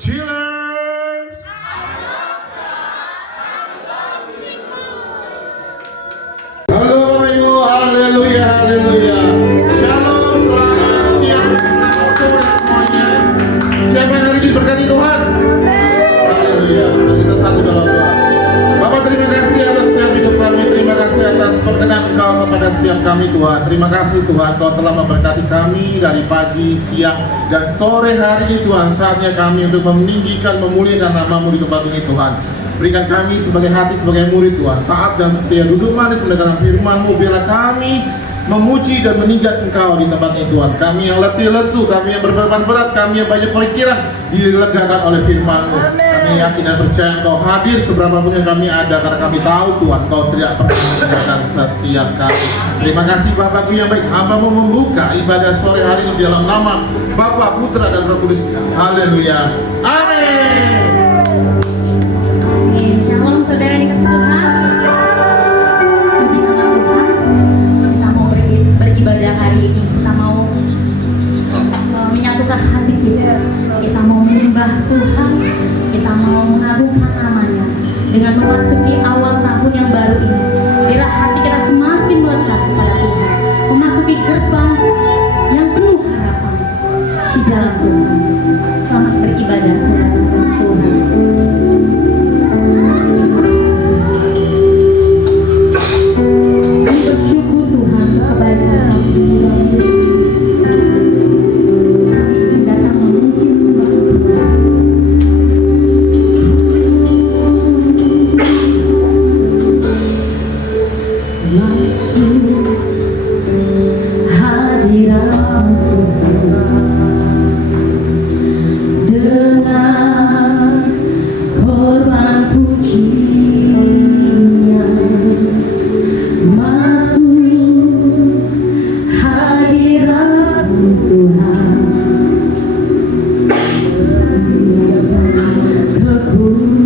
Chillers. Halo Bapak Ibu, haleluya, haleluya. Shalom, selamat siang, selamat sore semuanya. Siapa yang hari ini diberkati Tuhan? Haleluya. Kita satu dalam doa. Bapak, terima kasih atas setiap hidup kami. Terima kasih atas perkenan Engkau kepada setiap kami Tuhan. Terima kasih Tuhan, Kau telah memberkati kami dari pagi, siang, dan sore hari ini Tuhan. Saatnya kami untuk meninggikan, memuliakan nama-Mu di tempat ini Tuhan. Berikan kami sebagai hati, sebagai murid Tuhan, taat dan setia, duduk manis mendengarkan firman-Mu. Biarlah kami memuji dan meninggikan Engkau di tempat ini Tuhan. Kami yang letih lesu, kami yang berbeban berat, kami yang banyak pikiran, dilegakan oleh firman-Mu. Kami yakin dan percaya Engkau hadir seberapapun yang kami ada, karena kami tahu Tuhan, Kau tidak pernah meninggalkan setiap kami. Terima kasih Bapakku yang baik, hamba-Mu membuka ibadah sore hari ini dalam nama Bapa, Putra, dan Roh Kudus. Haleluya. Amin. Shalom saudara dikasih Tuhan. Puji nama Tuhan. Kita mau beribadah hari ini. Kita mau menyatukan hati kita. Kita mau menyembah Tuhan. Kita mau mengagungkan namanya. Dengan memasuki awal tahun yang baru ini, biarlah hati kita semakin melekat kepada Tuhan. Memasuki gerbang yang penuh harapan di dalam Tuhan. Selamat beribadah saudara Tuhan. Bersyukur Tuhan kepada kami datang memuji masuk hadirat Tuhan dengan korban pujian. Masuk hadirat Tuhan, kekudusan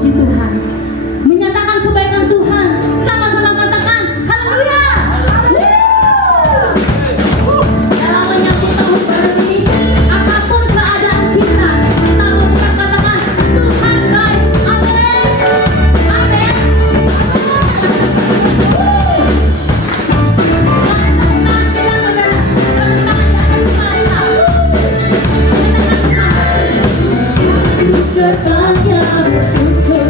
memuji Tuhan, menyatakan kebaikan Tuhan. Sama-sama katakan haleluya. Dalam menyambut tahun baru ini, apapun keadaan kita mau katakan Tuhan baik. Amin. Amin. Bertanya bersyukur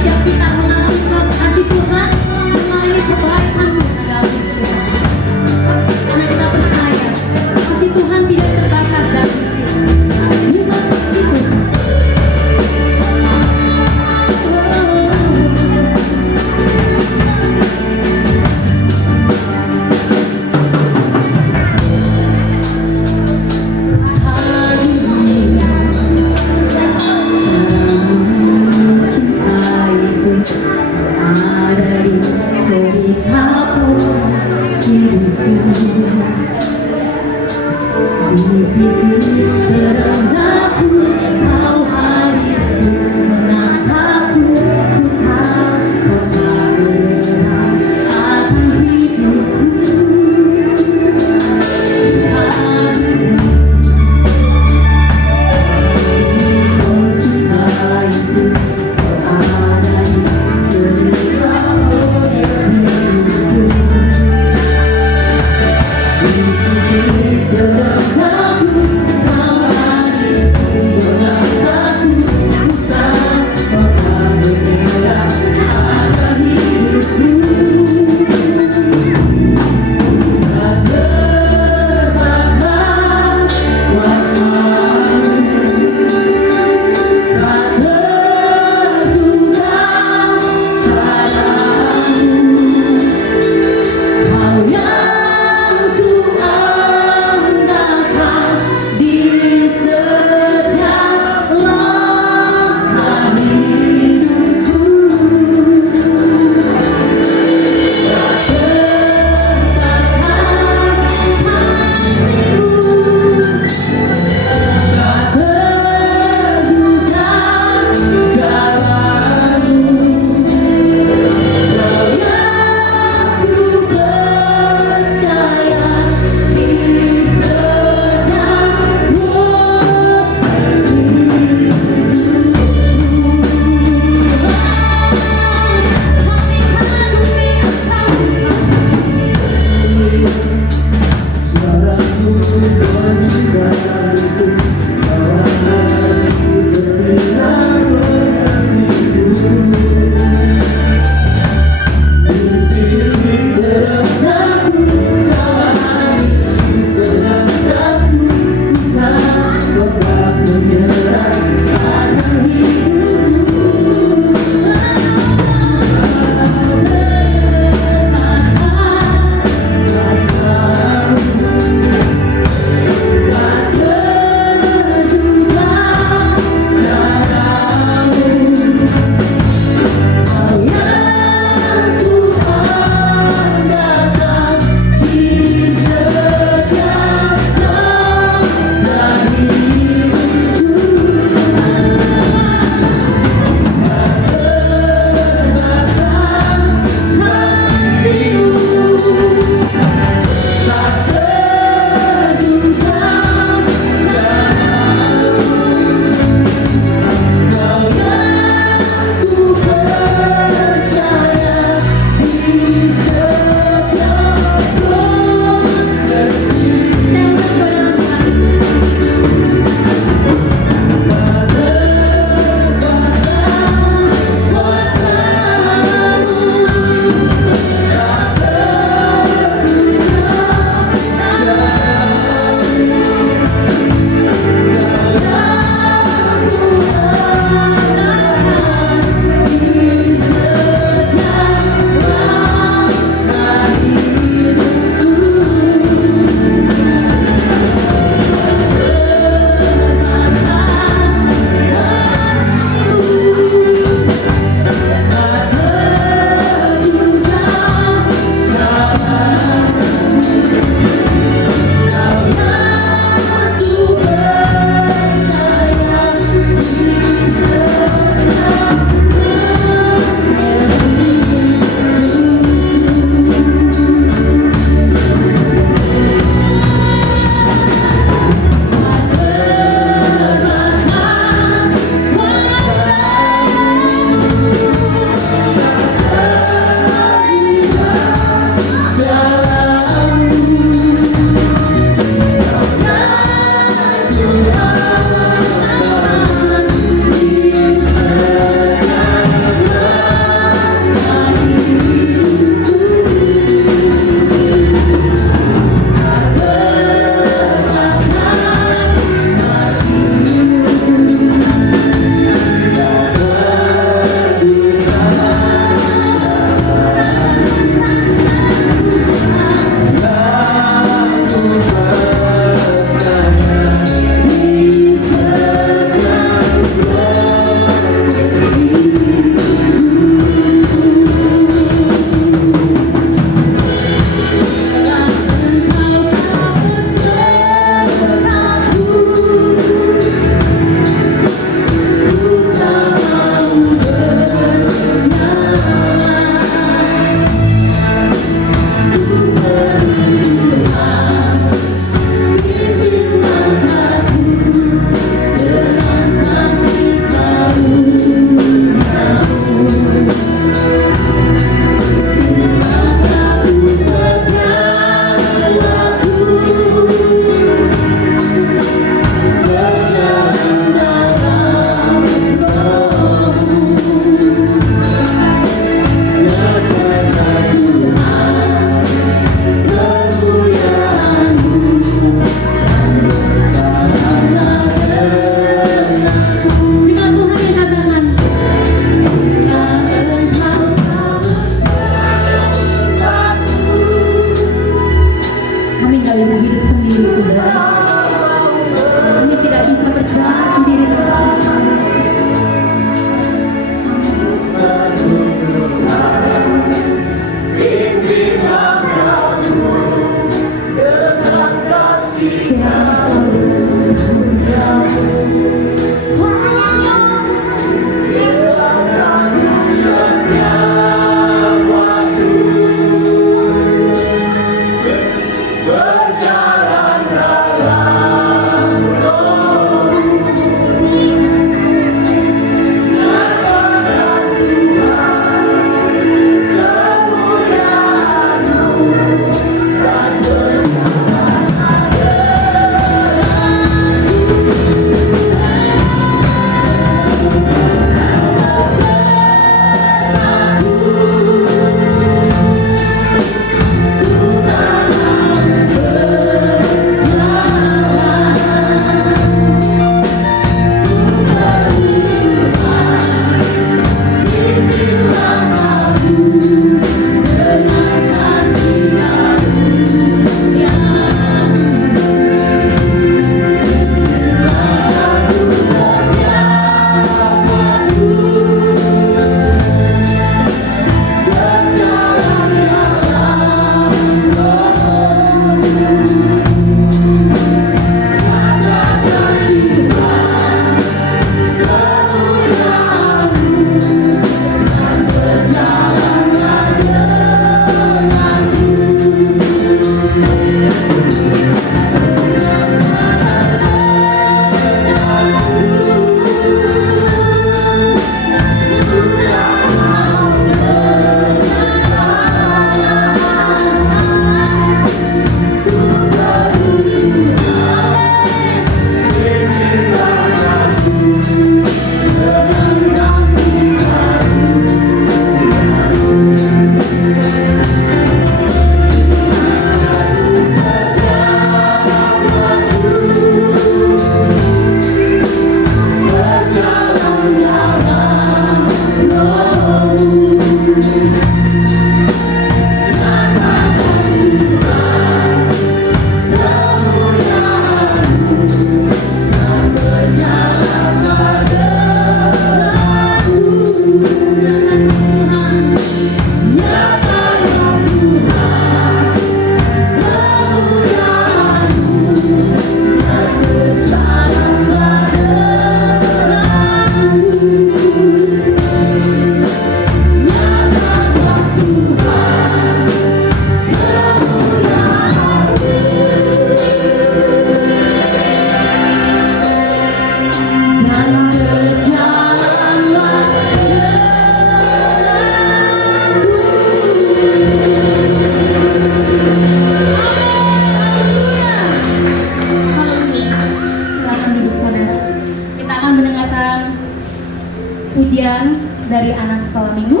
ujian dari anak sekolah minggu.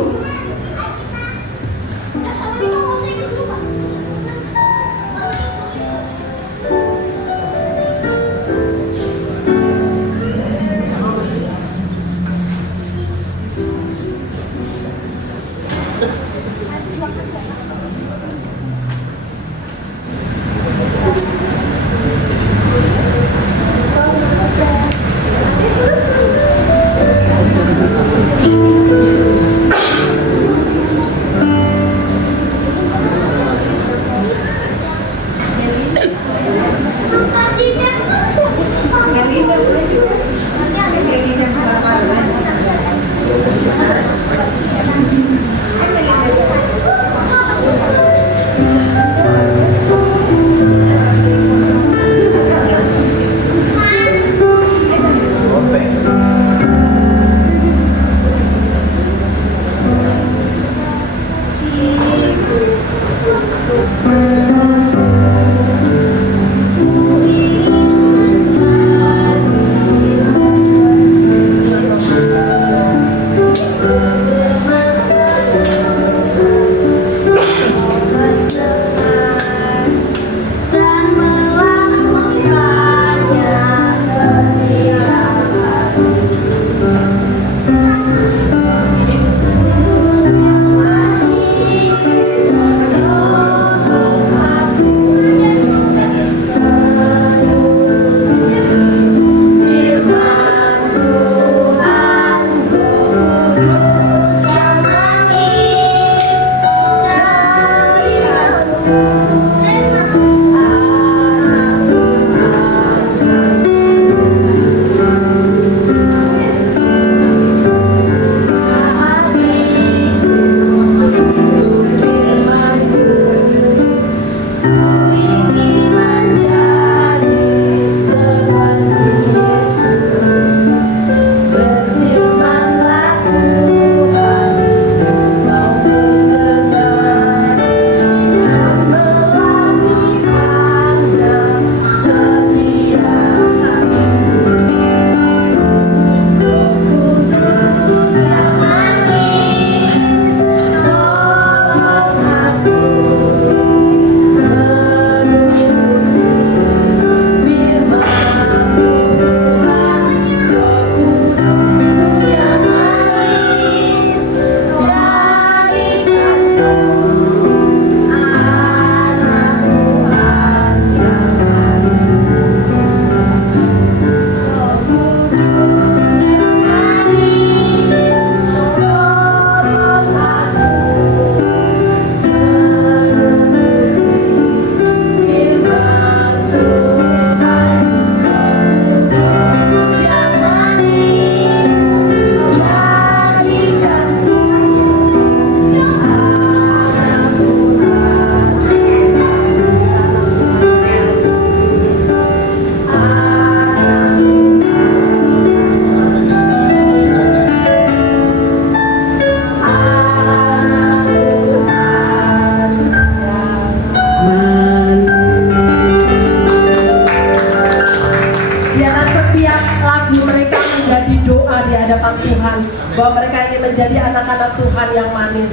Tuhan, bahwa mereka ingin menjadi anak-anak Tuhan yang manis.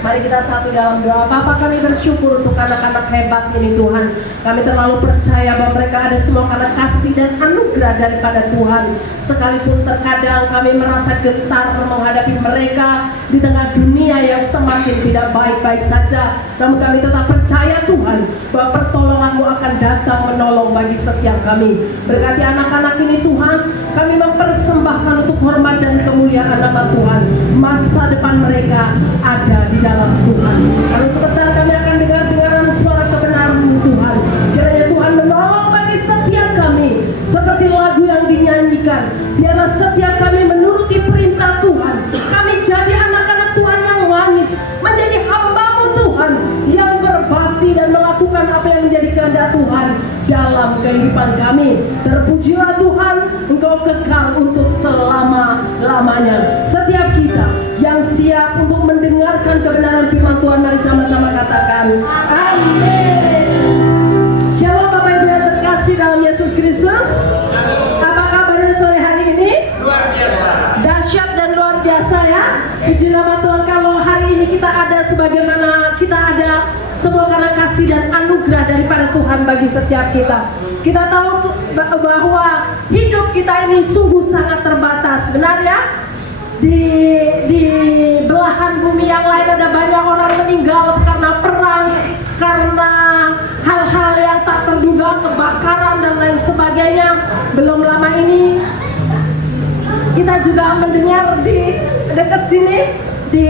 Mari kita satu dalam doa. Bapa, kami bersyukur untuk anak-anak hebat ini Tuhan. Kami terlalu percaya bahwa mereka ada semua karena kasih dan anugerah daripada Tuhan. Sekalipun terkadang kami merasa gentar menghadapi mereka di tengah dunia yang semakin tidak baik-baik saja, namun kami tetap percaya Tuhan bahwa pertolongan-Mu akan datang menolong bagi setiap kami. Berkati anak-anak ini Tuhan, kami mempersembahkan untuk hormat dan kemuliaan nama Tuhan. Masa depan mereka ada di dalam Tuhan. Lalu sebentar kami akan dengar-dengaran suara kebenaran-Mu Tuhan. Kiranya Tuhan menolong bagi setiap kami, seperti lagu yang dinyanyikan. Biarlah setiap kami menuruti perintah Tuhan. Kami jadi anak-anak Tuhan yang manis, menjadi hamba-Mu Tuhan, yang berbakti dan melakukan apa yang menjadi kehendak Tuhan dalam kehidupan kami. Terpujilah Tuhan, Engkau kekal untuk selama-lamanya. Setiap kita yang siap untuk mendengarkan kebenaran firman Tuhan, mari sama-sama katakan amin. Shalom Bapak Ibu yang terkasih dalam Yesus Kristus. Apa kabarnya sore hari ini? Luar biasa. Dahsyat dan luar luar biasa ya. Puji nama Tuhan, kalau hari ini kita ada sebagaimana kita ada semua karena kasih dan anugerah daripada Tuhan bagi setiap kita. Kita tahu bahwa hidup kita ini sungguh sangat terbatas, benar ya? Di belahan bumi yang lain ada banyak orang meninggal karena perang, karena hal-hal yang tak terduga, kebakaran dan lain sebagainya. Belum lama ini kita juga mendengar di dekat sini di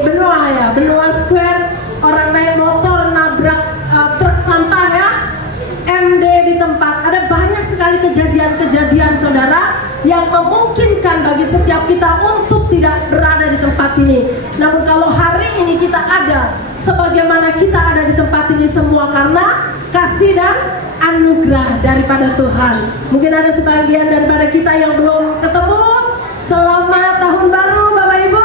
Benoa Square, orang naik motor nabrak truk sampah ya, MD di tempat. Ada banyak sekali kejadian-kejadian saudara yang memungkinkan bagi setiap kita untuk tidak berada di tempat ini. Namun kalau hari ini kita ada sebagaimana kita ada di tempat ini semua karena kasih dan anugerah daripada Tuhan. Mungkin ada sebagian daripada kita yang belum ketemu. Selamat tahun baru Bapak Ibu.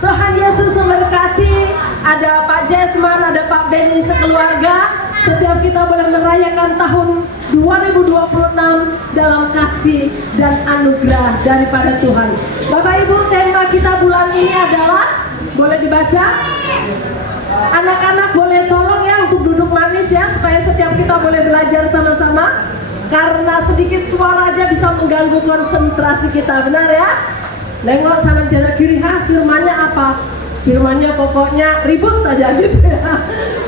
Tuhan Yesus memberkati. Ada Pak Jesman, ada Pak Benny sekeluarga. Setiap kita boleh merayakan tahun 2026 dalam kasih dan anugerah daripada Tuhan. Bapak Ibu, tema kita bulan ini adalah, boleh dibaca? Anak-anak boleh tolong ya untuk duduk manis ya, supaya setiap kita boleh belajar sama-sama. Karena sedikit suara aja bisa mengganggu konsentrasi kita, benar ya? Nengok sana kiri, firmannya apa? Firmannya pokoknya ribut aja gitu ya.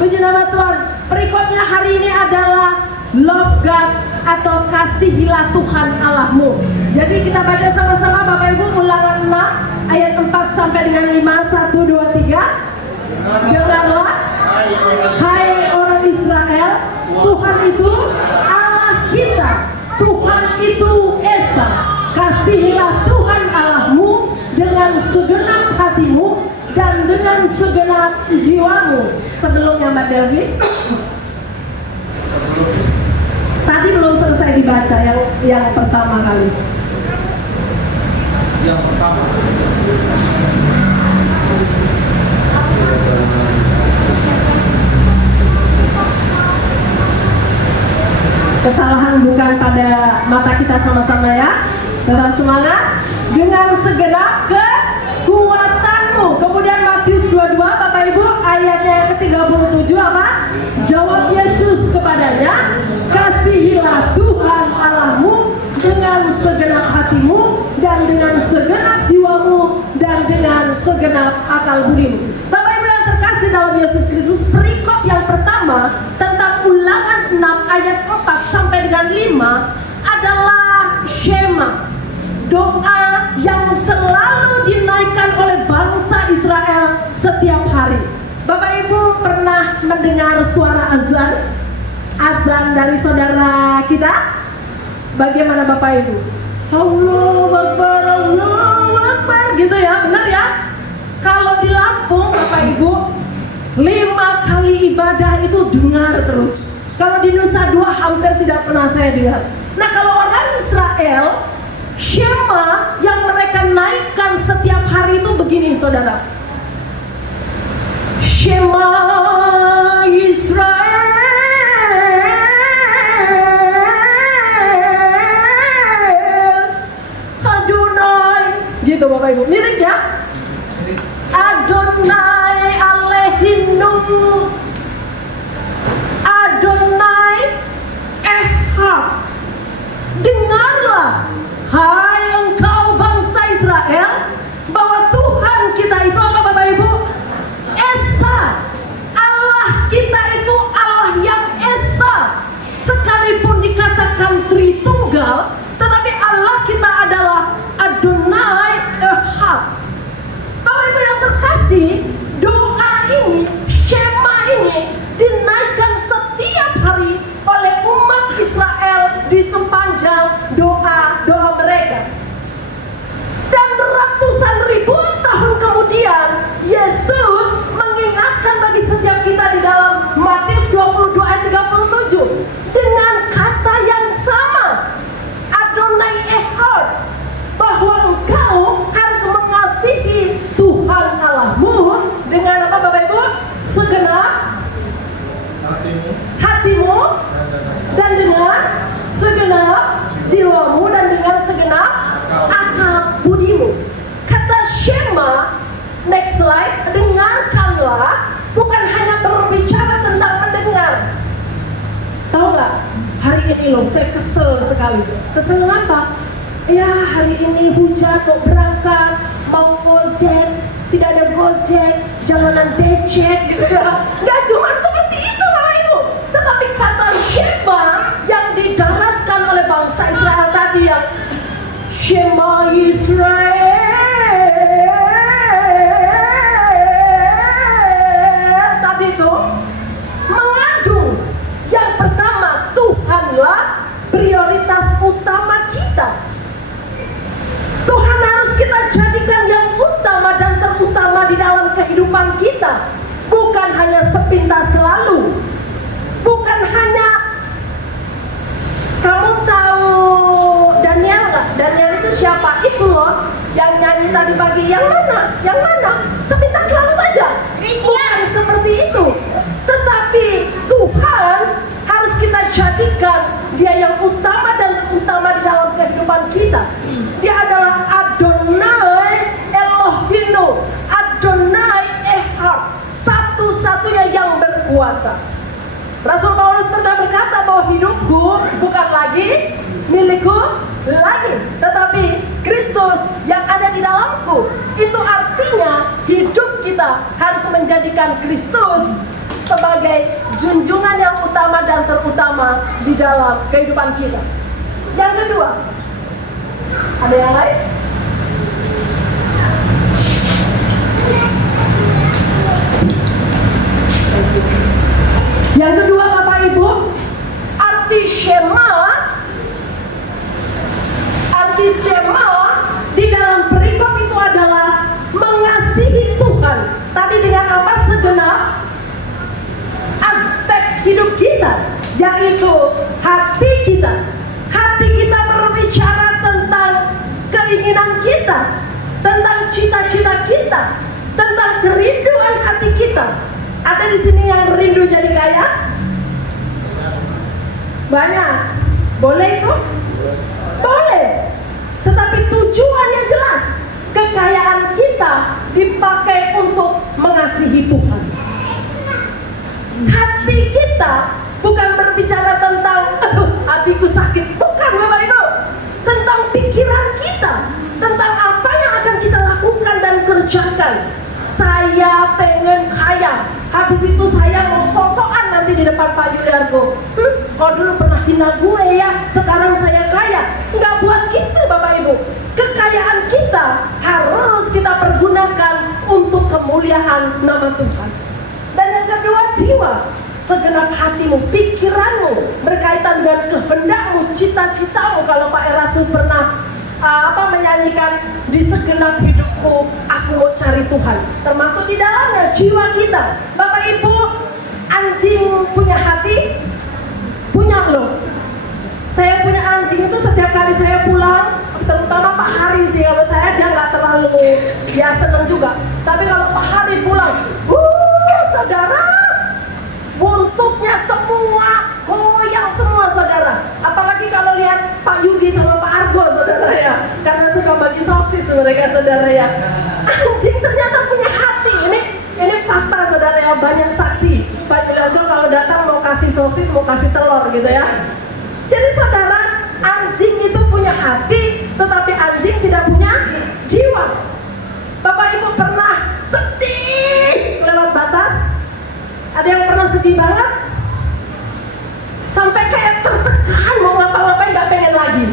Puji nama Tuhan. Berikutnya hari ini adalah Love God atau kasihilah Tuhan Allahmu. Jadi kita baca sama-sama Bapak Ibu, Ulangan 6 ayat 4 sampai dengan 5, 1, 2, 3. Dengarlah, hai orang Israel, Tuhan itu Allah kita, Tuhan itu Esa. Kasihilah Tuhan Allahmu dengan segenap hatimu dan dengan segenap jiwamu. Sebelumnya Mbak Delvi, tadi belum selesai dibaca yang pertama kali. Yang pertama. Kesalahan bukan pada mata kita sama-sama ya. Tetap semangat. Dengan segenap kekuatanmu. Kemudian Matius 22 Bapak Ibu ayatnya yang ke-37 apa? Jawab Yesus kepadanya, kasihilah Tuhan Allahmu dengan segenap hatimu dan dengan segenap jiwamu dan dengan segenap akal budimu. Bapak Ibu yang terkasih dalam Yesus Kristus, perikop yang pertama tentang Ulangan 6 ayat 4 sampai dengan 5 adalah Shema, doa yang selalu dinaikkan oleh bangsa Israel setiap hari. Bapak Ibu pernah mendengar suara azan dari saudara kita? Bagaimana Bapak Ibu? Allahu Akbar, Allahu Akbar gitu ya, benar ya? Kalau di Lampung Bapak Ibu 5 kali ibadah itu dengar terus. Kalau di Nusa Dua hampir tidak pernah saya dengar. Nah kalau orang Israel, Shema yang mereka naikkan setiap hari itu begini saudara. Shema Israel Adonai, gitu Bapak Ibu, mirip ya? Adonai Elohinu, Adonai Echad. Dengarlah hai engkau bangsa Israel, bahwa Tuhan kita itu apa Bapak Ibu? Esa. Allah kita itu Allah yang Esa. Sekalipun dikatakan Tritunggal, tetapi Allah kita adalah Adonai Echad. Bapak Ibu yang terkasih, doa ini, Shema ini dinaikkan setiap hari oleh umat Israel di sepanjang doa-doa mereka. Dan ratusan ribuan tahun kemudian Yesus mengingatkan bagi setiap kita di dalam Matius 22 ayat 37 dengan kata yang sama, Adonai Echad, bahwa engkau harus mengasihi Tuhan Allahmu dengan apa Bapak Ibu? Segenap hatimu dan dengan segenap jiwamu dan dengan segenap akal budimu. Kata Next slide. Dengarkanlah, bukan hanya berbicara tentang mendengar. Tahu nggak? Hari ini loh, saya kesel sekali. Kesel apa? Ya, hari ini hujan, mau berangkat, mau gojek, tidak ada gojek, jalanan becek gitu ya. Nggak cuma seperti itu Bapak Ibu, tetapi kata Shema yang didaraskan oleh bangsa Israel tadi, yang Shema Israel tadi itu mengandung yang pertama, Tuhanlah prioritas utama kita. Tuhan harus kita jadikan yang utama dan terutama di dalam kehidupan kita. Bukan hanya sepintas lalu. Bukan hanya, kamu tahu Daniel nggak? Daniel itu siapa? Itu loh yang nyanyi tadi pagi. Yang mana? Yang mana? Sepintas lalu saja. Bukan seperti itu. Tetapi Tuhan harus kita jadikan Dia yang utama dan terutama di dalam kehidupan kita. Dia adalah Adonai Elohino, Adonai Ehad, satu-satunya yang berkuasa. Rasul Paulus pernah berkata bahwa hidupku bukan lagi milikku lagi, tetapi Kristus yang ada di dalamku. Itu artinya hidup kita harus menjadikan Kristus sebagai junjungan yang utama dan terutama di dalam kehidupan kita. Yang kedua, ada yang lain? Yang kedua Bapak Ibu, arti Shema di dalam perikop itu adalah mengasihi Tuhan. Tadi dengan apa? Segenap aspek hidup kita, yaitu hati kita. Hati kita berbicara tentang keinginan kita, tentang cita-cita kita, tentang kerinduan hati kita. Ada di sini yang rindu jadi kaya? Banyak. Boleh itu? Boleh. Tetapi tujuannya jelas. Kekayaan kita dipakai untuk mengasihi Tuhan. Hati kita bukan berbicara tentang hatiku sakit, bukan Bapak Ibu. Tentang pikiran kita, tentang apa yang akan kita lakukan dan kerjakan. Saya pengen kaya, habis itu saya mau sosokan nanti di depan Pak Yuliarko. Kau dulu pernah hina gue ya, sekarang saya kaya. Nggak buat gitu Bapak Ibu. Kekayaan kita harus kita pergunakan untuk kemuliaan nama Tuhan. Dan yang kedua, jiwa. Segenap hatimu, pikiranmu berkaitan dengan kehendakmu, cita-citamu. Kalau Pak Erastus pernah menyanyikan, di segenap hidupku aku mau cari Tuhan, termasuk di dalamnya jiwa kita. Bapak Ibu, anjing punya hati? Punya loh. Saya punya anjing itu setiap kali saya pulang, terutama Pak Hari sih, kalau saya dia nggak terlalu ya seneng juga. Tapi kalau Pak Hari pulang, saudara, buntutnya semua goyang semua saudara. Apalagi kalau lihat Pak Yugi sama Pak Argo saudara ya, karena suka bagi sosis mereka saudara ya. Anjing ternyata punya hati. Ini fakta saudara ya, banyak saksi. Pak Yuliarko kalau datang mau kasih sosis, mau kasih telur gitu ya. Jadi saudara, anjing itu punya hati, tetapi anjing tidak punya jiwa. Bapak Ibu pernah sedih lewat batas? Ada yang pernah sedih banget? Sampai kayak tertekan, mau ngapa-ngapain gak pengen lagi.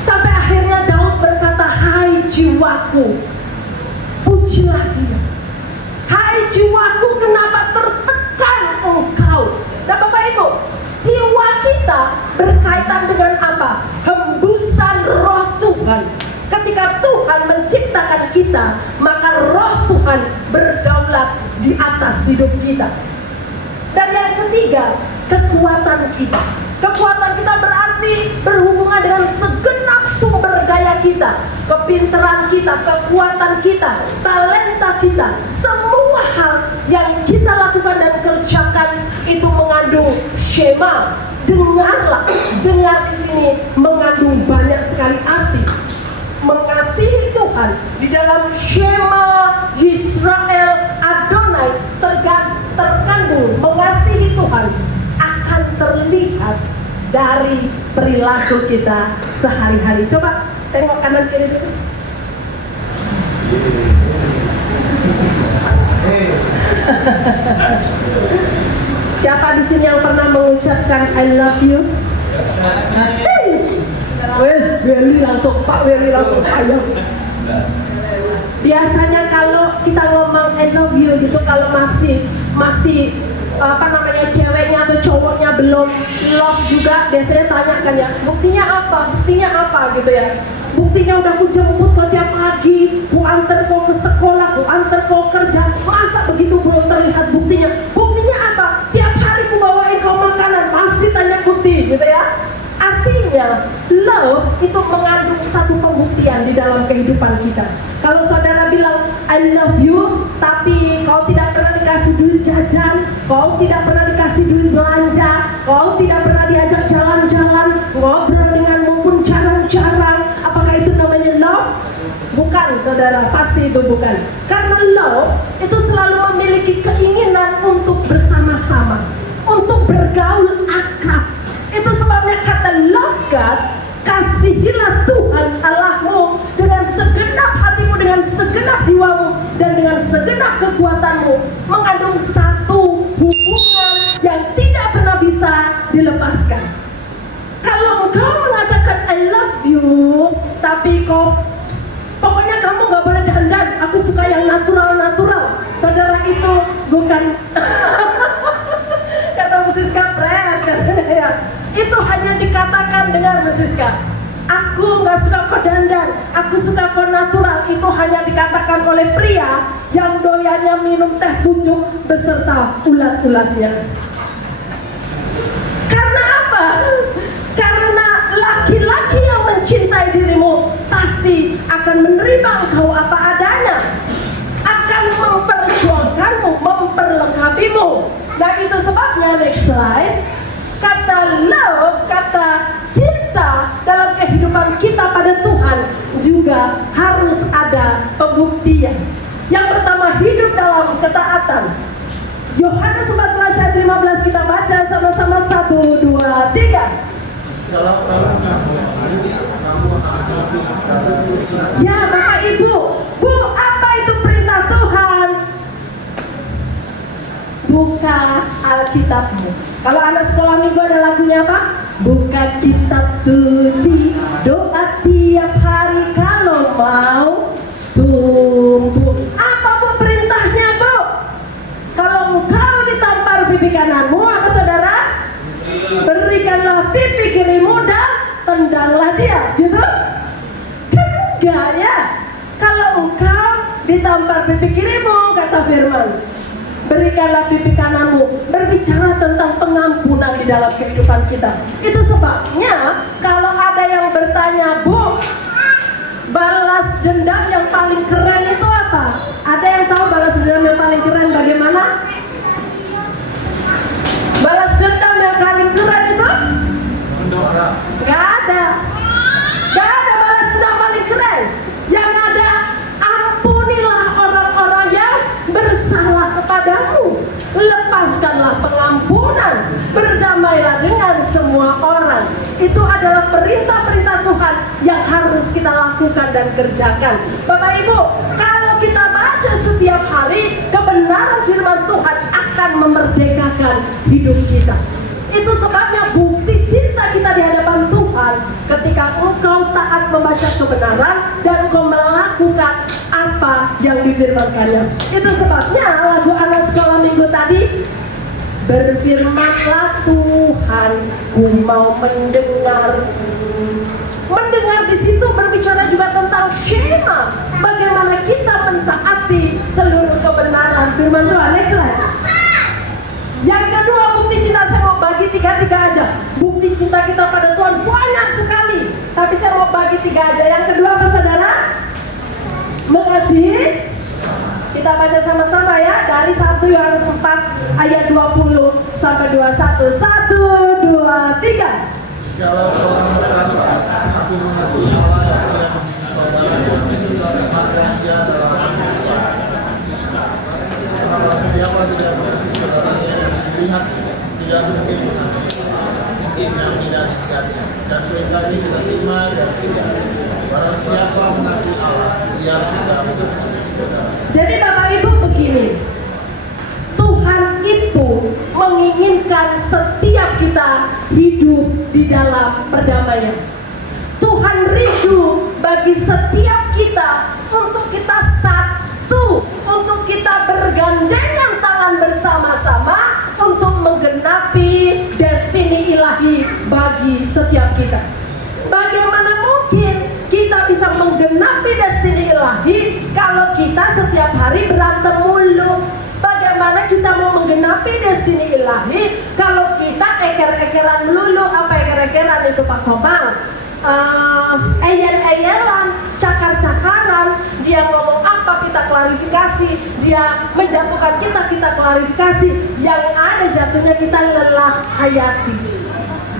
Sampai akhirnya Daud berkata, hai jiwaku, pujilah Dia. Hai jiwaku, kenapa tertekan engkau? Nah Bapak Ibu, jiwa kita berkaitan dengan apa? Hembusan roh Tuhan. Ketika Tuhan menciptakan kita, maka roh Tuhan berdaulat di atas hidup kita. Dan yang ketiga, kekuatan kita. Kekuatan kita berarti berhubungan dengan segenap sumber daya kita, kepintaran kita, kekuatan kita, talenta kita. Semua hal yang kita lakukan dan kerjakan itu mengandung Shema. Dengarlah, dengar di sini mengandung banyak sekali arti. Mengasihi Tuhan Tuhan di dalam Shema Yisrael Adonai terkandung mengasihi Tuhan akan terlihat dari perilaku kita sehari-hari. Coba tengok kanan kiri dulu. Siapa di sini yang pernah mengucapkan I love you? Wes, Willy langsung Pak Willy langsung sayang. Biasanya kalau kita ngomong I love you gitu, kalau masih ceweknya atau cowoknya belum love juga, biasanya tanyakan ya, buktinya apa gitu ya. Buktinya udah ku jemput kau tiap pagi, ku antar kau ke sekolah, ku antar kau kerja, masa begitu belum terlihat buktinya? Buktinya apa? Tiap hari ku bawain kau makanan, masih tanya bukti gitu ya. Artinya love itu mengandung satu pembuktian di dalam kehidupan kita. Kalau saudara bilang I love you, tapi kau tidak pernah dikasih duit jajan, kau tidak pernah dikasih duit belanja, kau tidak pernah diajak jalan-jalan, ngobrol denganmu pun jarang-jarang, apakah itu namanya love? Bukan, saudara, pasti itu bukan. Karena love itu selalu memiliki keinginan untuk bersama-sama, untuk bergaul akrab. Itu sebabnya kata love God, kasihilah Tuhan Allahmu dengan segenap hatimu, dengan segenap jiwamu, dan dengan segenap kekuatanmu, mengandung satu hubungan yang tidak pernah bisa dilepaskan. Kalau engkau mengatakan I love you, tapi pokoknya kamu gak boleh dandan, aku suka yang natural-natural, saudara, itu bukan kata Musiska Pret, ya. Itu hanya dikatakan dengan Musiska, aku gak suka kau dandan, aku suka kau natural. Itu hanya dikatakan oleh pria yang doyannya minum teh pucuk beserta ulat-ulatnya. Karena apa? Karena laki-laki yang mencintai dirimu pasti akan menerima engkau apa adanya, akan memperjuangkanmu, memperlengkapimu. Dan itu sebabnya, next slide, kata love, kata cinta dalam kehidupan kita pada Tuhan juga harus ada pembuktian. Yang pertama, hidup dalam ketaatan. Yohanes 14 ayat 15 kita baca sama-sama, 1, 2, 3. Ya Bapak Ibu, Bu, apa itu perintah Tuhan? Buka Alkitabmu. Kalau anak sekolah minggu ada lagunya apa? Buka kitab suci, doa tiap hari kalau mau tumbuh. Apa Bu perintahnya, Bu? Kalau engkau ditampar pipi kananmu, apa saudara? Berikanlah pipi kirimu dan tendanglah dia, gitu? Kan enggak ya? Kalau engkau ditampar pipi kirimu, kata firman, berikanlah pipi kananmu, berbicara tentang pengampunan di dalam kehidupan kita. Itu sebabnya kalau ada yang bertanya, Bu, balas dendam yang paling keren itu apa? Ada yang tahu balas dendam yang paling keren bagaimana? Balas dendam yang paling keren itu? Gak ada. Gak ada balas dendam paling keren. Yang ada, ampunilah orang-orang yang bersalah kepadamu, lepaskanlah pengampunan, berdamailah dengan semua orang. Itu adalah perintah-perintah Tuhan yang harus kita lakukan dan kerjakan. Bapak Ibu, kalau kita baca setiap hari, kebenaran firman Tuhan akan memerdekakan hidup kita. Itu sebabnya bukti cinta kita di hadapan Tuhan ketika engkau taat membaca kebenaran dan engkau melakukan apa yang difirmankannya. Itu sebabnya lagu anak sekolah minggu tadi, berfirmanlah Tuhan, ku mau mendengar. Mendengar di situ berbicara juga tentang Shema, bagaimana kita mentaati seluruh kebenaran firman Tuhan. Next slide. Yang kedua, bukti cinta, saya mau bagi tiga aja. Bukti cinta kita pada Tuhan banyak sekali, tapi saya mau bagi tiga aja. Yang kedua apa saudara? Mengasihi. Kita baca sama-sama ya, dari 1 Yohanes 4 ayat 20 sampai 21. 1, 2, 3. Kalau seorang berkata, aku mengasihi orang yang memiliki saudara, dan perintah ini kita terima dan tidak. Barang siapa mengasihi Allah, dia sudah mengasihi saudara. Jadi Bapak Ibu begini, Tuhan itu menginginkan setiap kita hidup di dalam perdamaian. Tuhan rindu bagi setiap kita untuk kita satu, untuk kita bergandengan tangan bersama-sama untuk menggenapi destiny ilahi bagi setiap kita. Bagaimana mungkin kita bisa menggenapi destiny ilahi kalau kita setiap hari berantem mulu? Bagaimana kita mau menggenapi destiny ilahi kalau kita eker-ekeran melulu? Apa eker-ekeran itu Pak Komang? Eyel-eyelan, cakar-cakaran, dia ngomong apa kita klarifikasi, dia menjatuhkan kita klarifikasi, yang ada jatuhnya kita lelah hayati.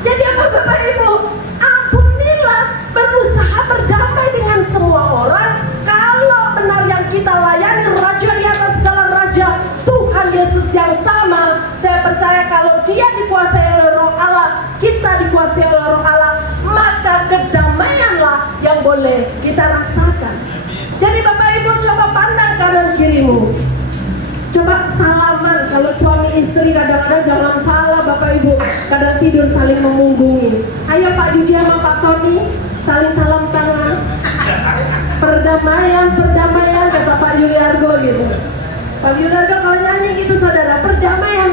Jadi apa Bapak Ibu? Ampunilah, berusaha berdamai dengan semua orang. Kalau benar yang kita layani Raja di atas segala raja, Tuhan Yesus yang sama, saya percaya kalau dia dikuasai oleh Roh Allah, kita dikuasai oleh Roh Allah, maka kedamaianlah yang boleh kita rasakan. Jadi Bapak Ibu coba pandang kanan kirimu, coba salaman. Kalau suami istri kadang-kadang jangan salah Bapak Ibu, kadang tidur saling memunggungi. Ayo Pak Didi sama Pak Tony saling salam tangan. Perdamaian kata Pak Yuliargo gitu. Pak Yuliargo kalau nyanyi gitu saudara, perdamaian.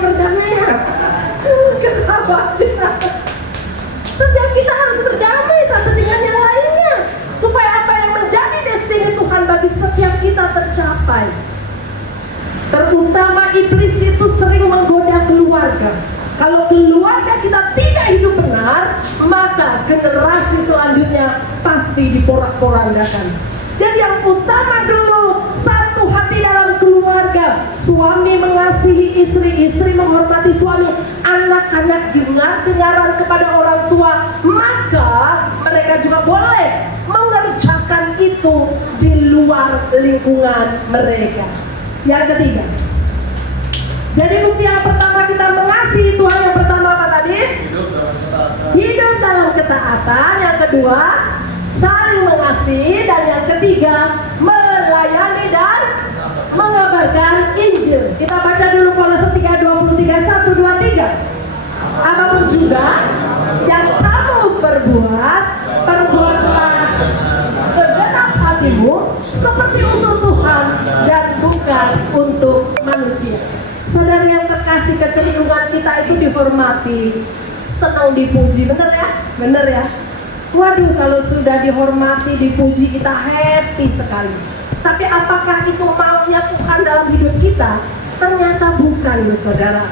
Ketawa. Setiap kita harus berdamai satu dengan yang lainnya, supaya apa yang menjadi destiny Tuhan bagi setiap kita tercapai. Terutama iblis itu sering menggoda keluarga. Kalau keluarga kita tidak hidup benar, maka generasi selanjutnya pasti diporak-porandakan. Jadi yang utama dulu, satu hati dalam keluarga. Suami mengasihi istri, istri menghormati suami, anak-anak dengar-dengaran kepada orang tua, maka mereka juga boleh mengerjakan itu di luar lingkungan mereka. Yang ketiga, jadi bukti yang pertama kita mengasihi Tuhan, yang pertama apa tadi? Hidup dalam ketaatan. Yang kedua, saling mengasihi. Dan yang ketiga, melayani dan mengabarkan Injil. Kita baca dulu Kolose 3:23, 1, 2, 3. Apapun juga yang kamu perbuatlah segenap hatimu seperti untuk Tuhan dan bukan untuk manusia. Saudara yang terkasih, kecenderungan kita itu dihormati, senang dipuji, bener ya? Bener ya? Waduh, kalau sudah dihormati, dipuji, kita happy sekali. Tapi apakah itu maunya Tuhan dalam hidup kita? Ternyata bukan, loh saudara.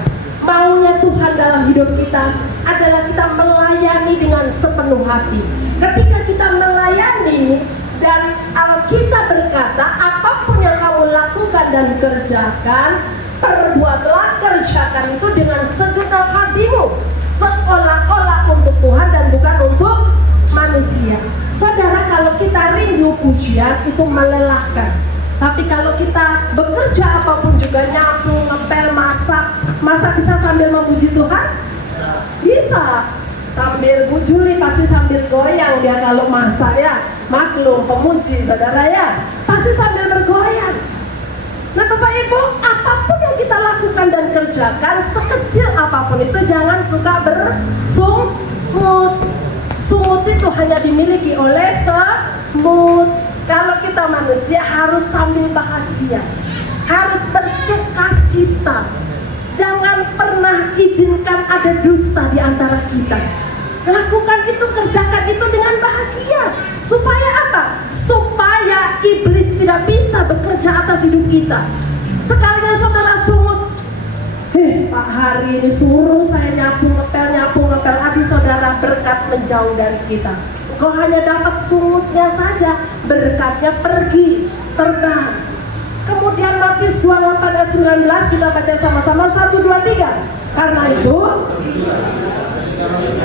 Maunya Tuhan dalam hidup kita adalah kita melayani dengan sepenuh hati. Ketika kita melayani dan Alkitab berkata, apapun yang kamu lakukan dan kerjakan, perbuatlah, kerjakan itu dengan segenap hatimu, seolah-olah untuk Tuhan dan bukan untuk manusia. Saudara, kalau kita rindu pujian itu melelahkan. Tapi kalau kita bekerja apapun juga, nyapu, ngepel, masak bisa sambil memuji Tuhan? Bisa. Sambil bujuli pasti sambil goyang dia kalau masak ya. Maklum pemuji saudara ya, pasti sambil bergoyang. Nah Bapak Ibu, apapun yang kita lakukan dan kerjakan, sekecil apapun itu, jangan suka bersungut. Sungut itu hanya dimiliki oleh semut. Kalau kita manusia harus sambil bahagia, harus bersuka cita. Jangan pernah izinkan ada dusta di antara kita. Lakukan itu, kerjakan itu dengan bahagia. Supaya apa? Supaya iblis tidak bisa bekerja atas hidup kita. Sekalinya saudara sungut, Pak hari ini suruh saya nyapu ngepel. Aduh saudara, berkat menjauh dari kita. Kau hanya dapat sungutnya saja, berkatnya pergi, terbang. Kemudian Matius 28 ayat 19 kita baca sama-sama, 1, 2, 3. Karena itu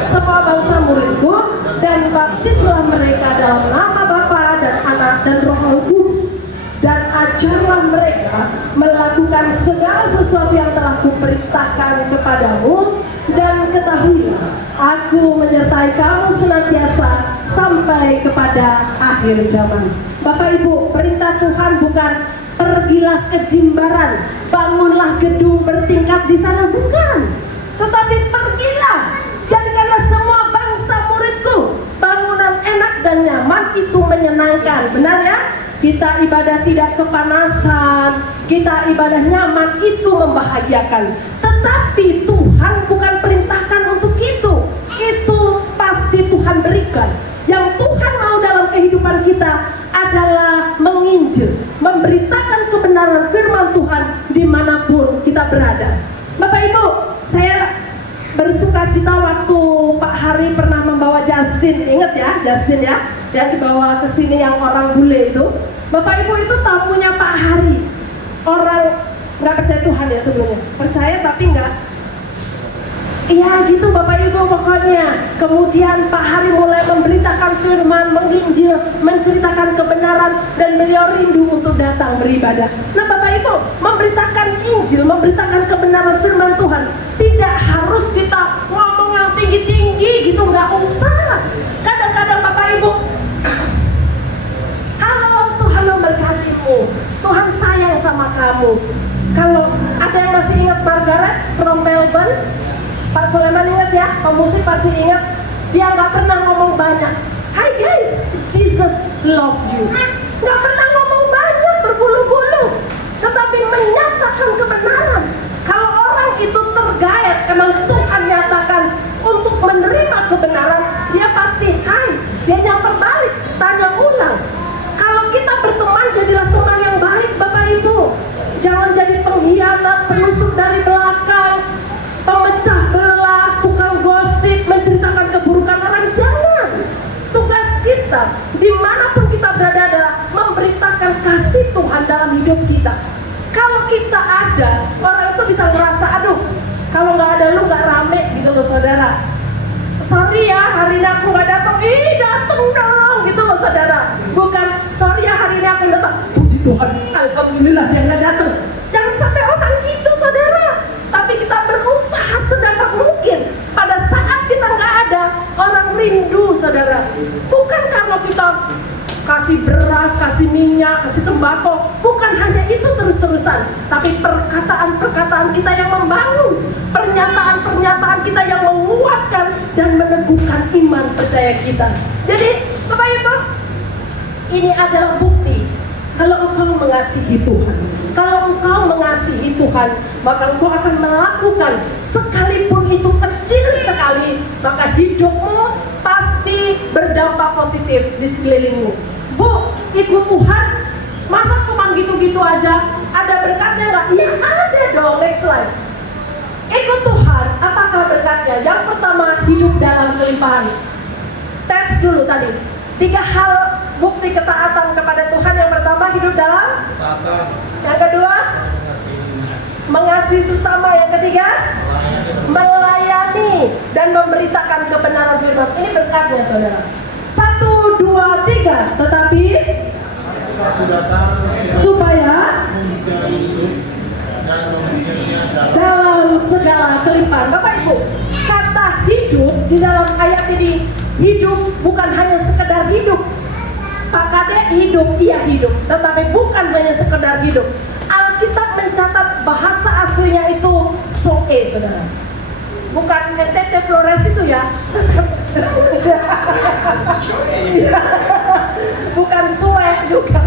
semua bangsa muridku dan baptislah mereka dalam nama Bapa dan Anak dan Roh Kudus, dan ajarlah mereka melakukan segala sesuatu yang telah kuperintahkan kepadamu, Dan ketahuilah, aku menyertai kamu senantiasa sampai kepada akhir zaman. Bapak Ibu, perintah Tuhan bukan pergilah ke Jimbaran, bangunlah gedung bertingkat di sana, bukan. Tetapi pergilah, jadikanlah semua bangsa muridku. Bangunan enak dan nyaman itu menyenangkan, benar ya? Kita ibadah tidak kepanasan, kita ibadah nyaman, itu membahagiakan. Tetapi Tuhan bukan perintahkan untuk itu pasti Tuhan berikan. Yang Tuhan mau dalam kehidupan kita adalah menginjil, memberitakan kebenaran firman Tuhan dimanapun kita berada. Bapak Ibu, saya bersuka cita waktu Pak Hari pernah membawa Justin, ingat ya Justin ya, yang dibawa ke sini yang orang bule itu. Bapak Ibu itu tamunya Pak Hari, orang nggak percaya Tuhan ya sebelumnya, percaya tapi nggak. Iya gitu Bapak Ibu pokoknya. Kemudian Pak Hari mulai memberitakan firman, menginjil, menceritakan kebenaran, dan beliau rindu untuk datang beribadah. Nah Bapak Ibu, memberitakan Injil, memberitakan kebenaran firman Tuhan, tidak harus kita ngomong yang tinggi-tinggi gitu, nggak usah. Kadang-kadang Bapak Ibu, halo Tuhan memberkatimu, Tuhan sayang sama kamu. Kalau ada yang masih ingat Margaret from Melbourne, Pak Sulaiman ingat ya, pemusik pasti ingat. Dia nggak pernah ngomong banyak. Hi guys, Jesus love you. Nggak pernah ngomong banyak berbulu-bulu, tetapi menyatakan kebenaran. Kalau orang itu tergait, emang Tuhan nyatakan untuk menerima kebenaran, dia pasti hai. Dia nyamper balik, tanya ulang. Kalau kita berteman, jadilah teman yang baik Bapak Ibu. Jangan jadi pengkhianat, penusuk dari belakang, pemecah belah, tukang gosip, menceritakan keburukan orang. Jangan. Tugas kita dimanapun kita berada adalah memberitakan kasih Tuhan dalam hidup kita. Kalau kita ada, orang itu bisa merasa, aduh kalau nggak ada lu nggak rame gitu loh saudara. Sorry ya hari ini aku nggak datang, datang dong gitu loh saudara. Bukan sorry ya hari ini aku datang, puji Tuhan alhamdulillah dia nggak datang. Jangan sampai orang gitu saudara. Tapi kita berusaha sedapat mungkin. Pada saat kita nggak ada, orang rindu saudara. Bukan karena kita kasih beras, kasih minyak, kasih sembako. Bukan hanya itu terus-terusan, tapi perkataan-perkataan kita yang membangun, pernyataan-pernyataan kita yang menguatkan dan meneguhkan iman percaya kita. Jadi Bapak Ibu, ini adalah bukti kalau engkau mengasihi Tuhan. Kalau engkau mengasihi Tuhan, maka engkau akan melakukan sekalipun itu kecil sekali, maka hidupmu pasti berdampak positif di sekelilingmu. Bu, ikut Tuhan, masa cuma gitu-gitu aja? Ada berkatnya nggak? Ya ada dong, next slide. Ikut Tuhan, apakah berkatnya? Yang pertama, hidup dalam kelimpahan. Tes dulu tadi, 3 hal bukti ketaatan kepada Tuhan. Yang pertama, hidup dalam ketaatan. Yang kedua, mengasihi sesama. Yang ketiga, melayani dan memberitakan kebenaran firman. Ini berkatnya saudara. 1, 2, 3. Tetapi supaya dalam segala kelimpahan. Bapak Ibu, kata hidup di dalam ayat ini, hidup bukan hanya sekedar hidup. Pak Kadek hidup, iya hidup, tetapi bukan hanya sekedar hidup. Alkitab mencatat bahasa aslinya itu soe, saudara. Bukan NTT Flores itu ya. Bukan soe juga.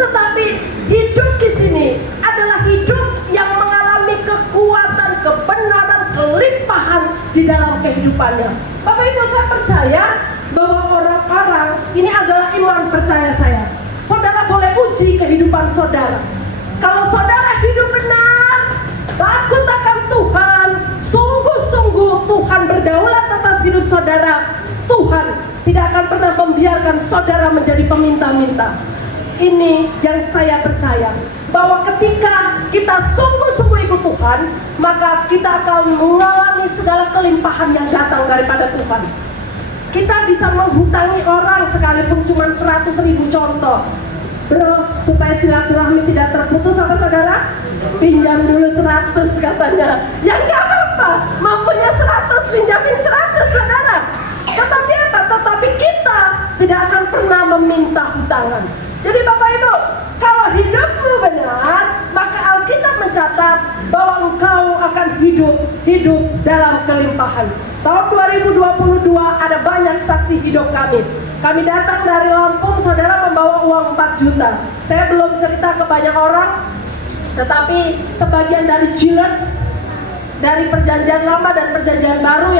Tetapi hidup di sini adalah hidup yang mengalami kekuatan, kebenaran, kelimpahan di dalam kehidupannya. Bapak Ibu, saya percaya bahwa orang-orang ini adalah iman percaya saya. Saudara boleh uji kehidupan saudara. Kalau saudara hidup benar, takut akan Tuhan, sungguh-sungguh Tuhan berdaulat atas hidup saudara, Tuhan tidak akan pernah membiarkan saudara menjadi peminta-minta. Ini yang saya percaya, bahwa ketika kita sungguh-sungguh ikut Tuhan, maka kita akan mengalami segala kelimpahan yang datang daripada Tuhan. Kita bisa menghutangi orang sekalipun cuma 100.000 contoh. Bro, supaya silaturahmi tidak terputus sama saudara, pinjam dulu 100 katanya. Ya nggak apa-apa. apa? Mampunya 100, pinjamin 100 saudara. Tetapi apa? Tetapi kita tidak akan pernah meminta hutangan. Jadi Bapak Ibu, kalau hidupmu benar, maka Alkitab mencatat bahwa engkau akan hidup dalam kelimpahan. Tahun 2022 ada banyak saksi hidup kami. Kami datang dari Lampung, saudara membawa uang 4 juta. Saya belum cerita ke banyak orang, tetapi sebagian dari Chillers, dari perjanjian lama dan perjanjian baru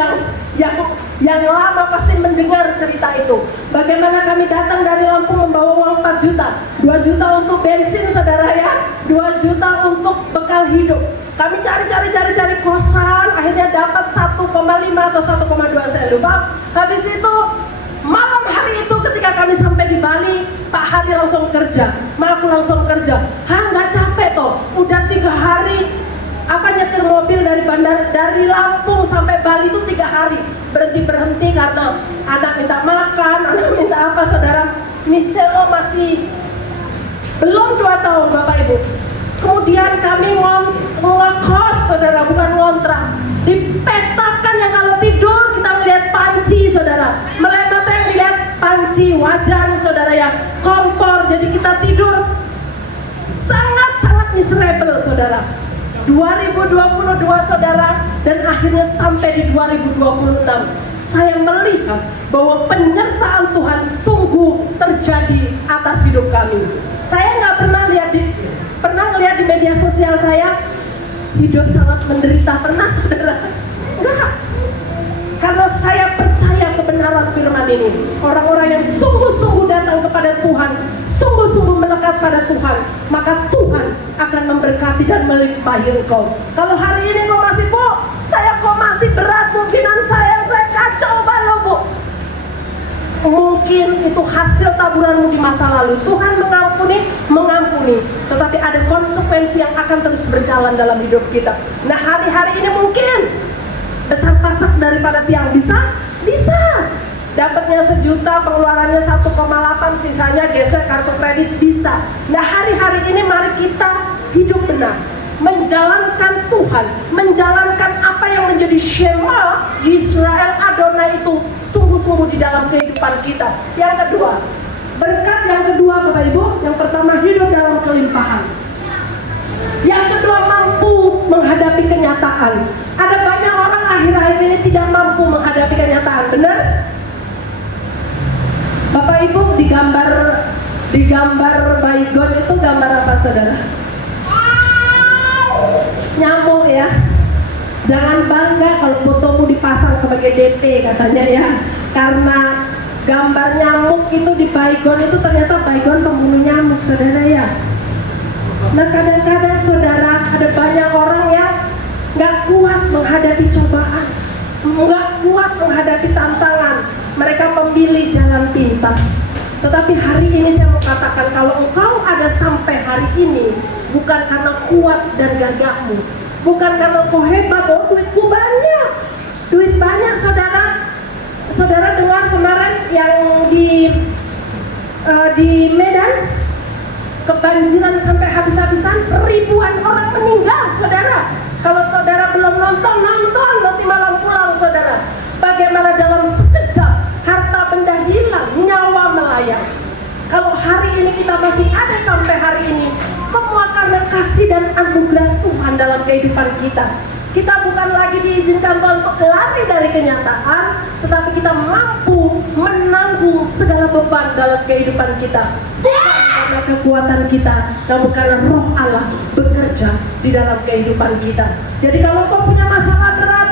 yang lama pasti mendengar cerita itu. Bagaimana kami datang dari Lampung membawa uang 4 juta. 2 juta untuk bensin saudara ya, 2 juta untuk bekal hidup. Kami cari kosan, akhirnya dapat 1,5 atau 1,2 saya lupa. Habis itu malam hari itu ketika kami sampai di Bali, Pak Hari langsung kerja, aku langsung kerja. Nggak capek toh, udah 3 hari nyetir mobil dari Lampung sampai Bali itu 3 hari berhenti karena anak minta makan, anak minta apa saudara. Michelle masih belum 2 tahun Bapak Ibu. Kemudian kami ngekos saudara, bukan ngontrak. Dipetakan yang kalau tidur kita melihat panci saudara, melek mata yang dilihat panci, wajan saudara ya, kompor. Jadi kita tidur sangat miserable saudara. 2022 saudara, dan akhirnya sampai di 2026 saya melihat bahwa penyertaan Tuhan sungguh terjadi atas hidup kami. Saya nggak pernah lihat di media sosial saya hidup sangat menderita, pernah saudara? Enggak. Karena saya percaya kebenaran firman ini. Orang-orang yang sungguh-sungguh datang kepada Tuhan, sungguh-sungguh melekat pada Tuhan, maka Tuhan akan memberkati dan melimpahi engkau. Kalau hari ini kau masih, Bu, saya kok masih berat, mungkinan saya kacau balau, Bu. Mungkin itu hasil taburanmu di masa lalu. Tuhan mengampuni, tetapi ada konsekuensi yang akan terus berjalan dalam hidup kita. Nah, hari-hari ini mungkin besar pasak daripada tiang bisa dapatnya 1 juta, pengeluarannya 1,8, sisanya geser kartu kredit bisa. Nah, hari-hari ini mari kita hidup benar, menjalankan Tuhan, menjalankan apa yang menjadi Shema Israel Adonai itu sungguh-sungguh di dalam kehidupan kita. Yang kedua, berkat yang kedua Bapak Ibu, yang pertama hidup dalam kelimpahan. Yang kedua mampu menghadapi kenyataan. Ada banyak orang akhir-akhir ini tidak mampu menghadapi kenyataan, benar? Bapak Ibu, di gambar baygon itu gambar apa saudara? Nyamuk ya. Jangan bangga kalau fotomu dipasang sebagai DP katanya ya. Karena gambar nyamuk itu di baygon itu ternyata baygon pembunuh nyamuk saudara ya. Nah, kadang-kadang saudara, ada banyak orang yang nggak kuat menghadapi cobaan, nggak kuat menghadapi tantangan. Mereka memilih jalan pintas. Tetapi hari ini saya mau katakan, kalau engkau ada sampai hari ini, bukan karena kuat dan gagahmu, bukan karena kau hebat, oh duitku banyak, duit banyak saudara. Saudara dengar kemarin yang di Medan kebanjiran sampai habis-habisan, ribuan orang meninggal saudara. Kalau saudara belum nonton nanti malam pulang saudara. Bagaimana dalam sekejap harta benda hilang, nyawa melayang. Kalau hari ini kita masih ada sampai hari ini, semua karena kasih dan anugerah Tuhan dalam kehidupan kita. Kita bukan lagi diizinkan Tuhan untuk lari dari kenyataan, tetapi kita mampu menanggung segala beban dalam kehidupan kita. Bukan karena kekuatan kita, namun karena Roh Allah bekerja di dalam kehidupan kita. Jadi kalau kau punya masalah berat,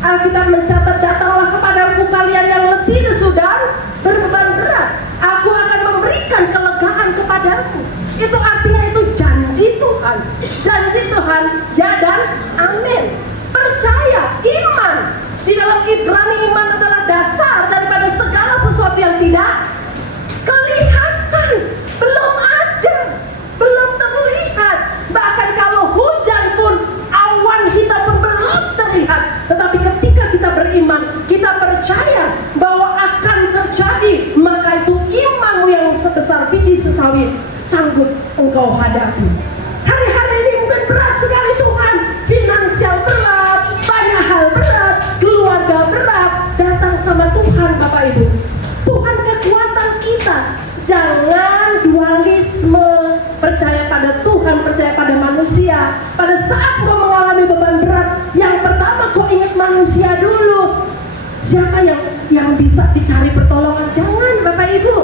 Alkitab mencatat, datanglah kepadaku kalian yang letih dan berbeban berat, aku akan memberikan kelegaan kepadamu. Itu artinya itu janji Tuhan. Janji Tuhan, ya dan amin. Percaya, iman. Di dalam Ibrani, iman adalah dasar daripada segala sesuatu yang tidak kelihatan, belum ada, belum terlihat. Bahkan kalau hujan pun, awan hitam pun belum terlihat. Tetapi ketika kita beriman, kita percaya bahwa akan terjadi, maka itu imanmu yang sebesar biji sesawi sanggup engkau hadapi. Hari-hari ini mungkin berat sekali Tuhan, finansial berat, sama Tuhan Bapak Ibu. Tuhan kekuatan kita. Jangan dualisme, percaya pada Tuhan, percaya pada manusia. Pada saat kau mengalami beban berat, yang pertama kau ingat manusia dulu. Siapa yang bisa dicari pertolongan? Jangan Bapak Ibu.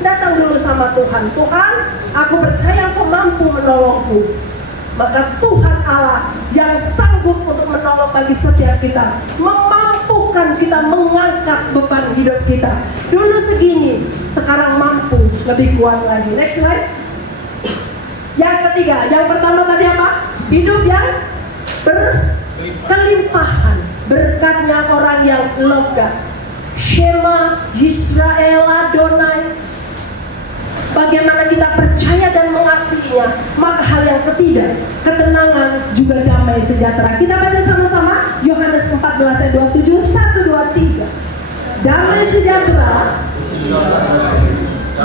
Datang dulu sama Tuhan. Tuhan, aku percaya Kau mampu menolongku. Maka Tuhan Allah yang sanggup untuk menolong bagi setiap kita, memampukan kita mengangkat beban hidup kita. Dulu segini, sekarang mampu lebih kuat lagi. Next slide. Yang ketiga, yang pertama tadi apa? Hidup yang berkelimpahan. Berkatnya orang yang love God. Shema Yisrael Adonai. Bagaimana kita percaya dan mengasihinya, maka hal yang ketiga, ketenangan juga damai sejahtera. Kita baca sama-sama Yohanes 14 ayat 27, 1, 2, 3.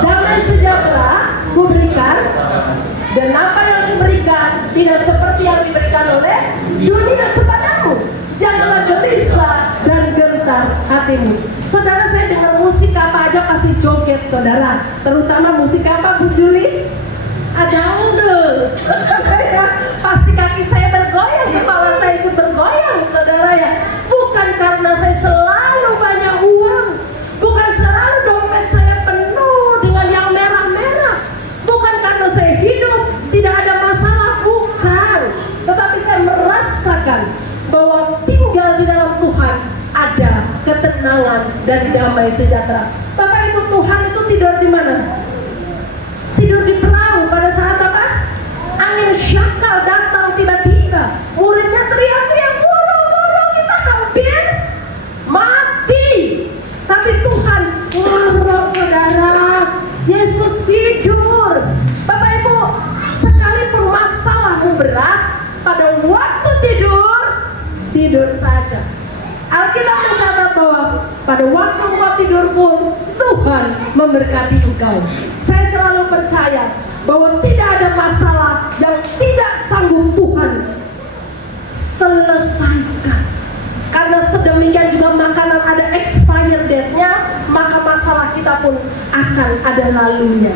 Damai sejahtera kuberikan, dan apa yang diberikan tidak seperti yang diberikan oleh dunia kepadamu. Janganlah gelisah dan gentar hatimu. Saudara, saya dengar musik apa aja pasti joget, saudara. Terutama musik apa, Bu Juli? Ada dangdut. Pasti kaki saya bergoyang, kepala saya ikut bergoyang, saudara ya. Bukan karena saya selalu banyak uang, bukan selalu dompet saya penuh dengan yang merah-merah, bukan karena saya hidup tidak ada masalah, bukan. Tetapi saya merasakan bahwa tinggal di dalam Tuhan ada ketenangan dan damai sejahtera. Bapak Ibu, Tuhan itu tidur di mana? Tidur di perahu pada saat apa? Angin syakal datang tiba-tiba. Muridnya teriak-teriak, guru, kita hampir mati. Tapi Tuhan urut, saudara. Yesus tidur. Bapak Ibu, sekalipun masalahmu berat, pada waktu tidur saja. Alkitab mencatat bahwa pada waktu engkau tidur pun Tuhan memberkati engkau. Saya selalu percaya bahwa tidak ada masalah yang tidak sanggup Tuhan selesaikan. Karena sedemikian juga makanan ada expired date-nya, maka masalah kita pun akan ada lalunya.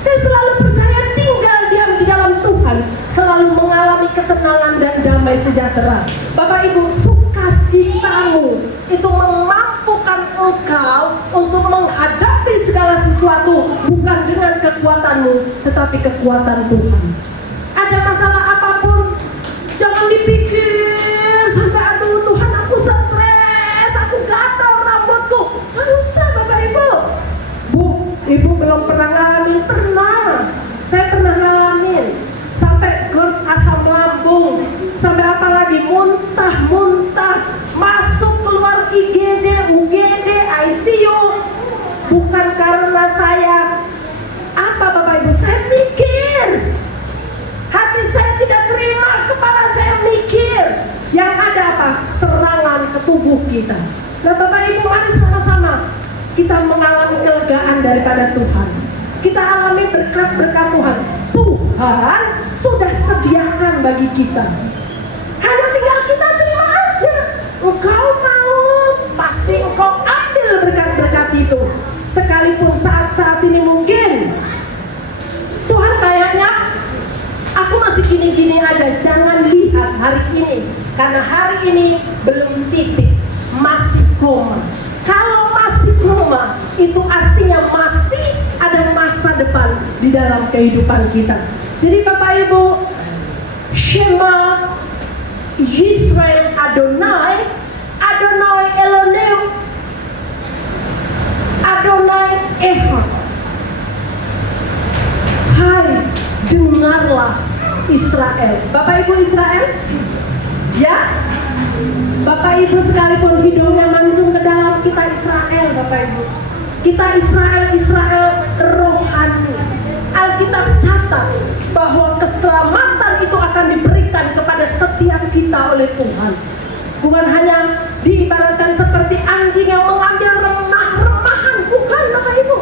Saya selalu percaya tinggal diam di dalam Tuhan selalu mengalami ketenangan dan damai sejahtera. Bapak Ibu, sukacitamu itu memampukan engkau untuk menghadapi segala sesuatu, bukan dengan kekuatanmu, tetapi kekuatan Tuhan. Ada masalah apapun, jangan dipikir sampai aduh Tuhan aku stres, aku gatal rambutku. Nggak usah Bapak Ibu. Bu, Ibu belum pernah ngalamin? Pernah. Saya pernah ngalamin. Sampai GERD, asam lambung, sampai apa lagi, muntah, masuk keluar IGD, UGD, ICU. Bukan karena saya apa Bapak Ibu, saya mikir. Hati saya tidak terima, kepala saya mikir. Yang ada apa? Serangan ke tubuh kita. Nah Bapak Ibu, mari sama-sama kita mengalami kelegaan daripada Tuhan. Kita alami berkat-berkat Tuhan. Tuhan sudah sediakan bagi kita. Hanya tinggal kita terima aja. Engkau mau, pasti engkau ambil berkat-berkat itu. Sekalipun saat-saat ini mungkin Tuhan kayaknya aku masih gini-gini aja. Jangan lihat hari ini, karena hari ini belum titik, masih koma. Kalau masih koma, itu artinya masih ada masa depan di dalam kehidupan kita. Jadi Bapak Ibu, Shema Yisrael Adonai, Adonai Elohim, Adonai Echad. Hai, dengarlah Israel. Bapak Ibu Israel, ya? Bapak Ibu sekalipun hidungnya mancung ke dalam, kita Israel Bapak Ibu. Kita Israel rohani. Alkitab catat bahwa keselamatan itu akan diberikan kepada setiap kita oleh Tuhan. Bukan hanya diibaratkan seperti anjing yang mengambil remah-remahan, bukan Bapak Ibu.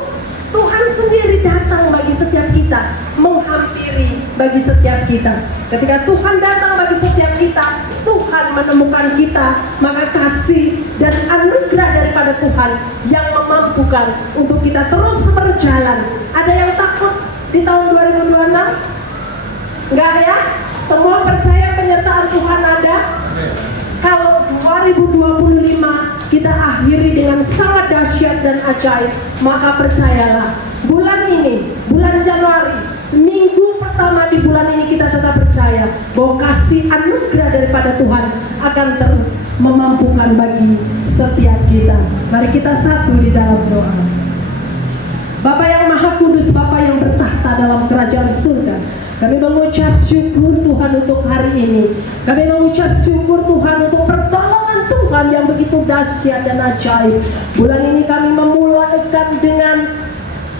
Tuhan sendiri datang bagi setiap kita, menghampiri bagi setiap kita. Ketika Tuhan datang bagi setiap kita, Tuhan Tuhan menemukan kita, maka kasih dan anugerah daripada Tuhan yang memampukan untuk kita terus berjalan. Ada yang takut di tahun 2026? Enggak ya? Semua percaya penyertaan Tuhan ada? Kalau 2025 kita akhiri dengan sangat dahsyat dan ajaib, maka percayalah, bulan ini, bulan Januari, minggu pertama di bulan ini kita tetap percaya bahwa kasih anugerah daripada Tuhan akan terus memampukan bagi setiap kita. Mari kita satu di dalam doa. Bapa yang Maha Kudus, Bapa yang bertahta dalam kerajaan surga, kami mengucap syukur Tuhan untuk hari ini. Kami mengucap syukur Tuhan untuk pertolongan Tuhan yang begitu dahsyat dan ajaib. Bulan ini kami memulaikan dengan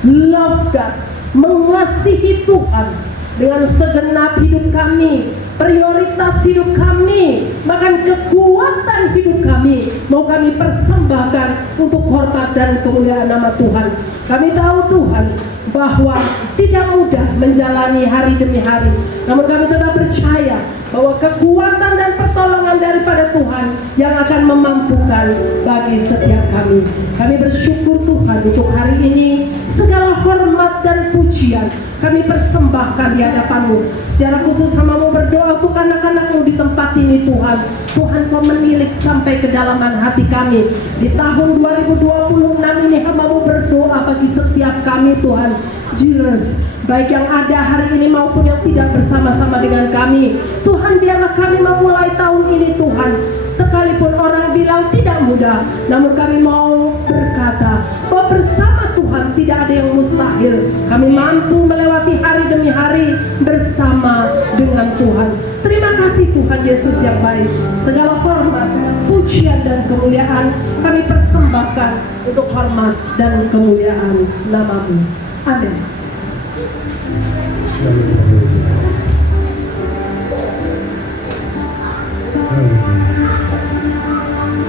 love God, mengasihi Tuhan dengan segenap hidup kami, prioritas hidup kami, bahkan kekuatan hidup kami mau kami persembahkan untuk hormat dan kemuliaan nama Tuhan. Kami tahu Tuhan bahwa tidak mudah menjalani hari demi hari, namun kami tetap percaya bahwa kekuatan dan pertolongan daripada Tuhan yang akan memampukan bagi setiap kami. Kami bersyukur Tuhan untuk hari ini, segala hormat dan pujian kami persembahkan di hadapan-Mu. Secara khusus hamba-Mu berdoa untuk anak-anak-Mu di tempat ini Tuhan. Tuhan Kau menilik sampai kedalaman hati kami. Di tahun 2026 ini hamba-Mu berdoa bagi setiap kami Tuhan. Jesus, baik yang ada hari ini maupun yang tidak bersama-sama dengan kami. Tuhan, biarlah kami memulai tahun ini Tuhan. Sekalipun orang bilang tidak mudah, namun kami mau berkata bahwa bersama Tuhan tidak ada yang mustahil. Kami mampu melewati hari demi hari bersama dengan Tuhan. Terima kasih Tuhan Yesus yang baik. Segala hormat, pujian dan kemuliaan kami persembahkan untuk hormat dan kemuliaan nama-Mu. Amin.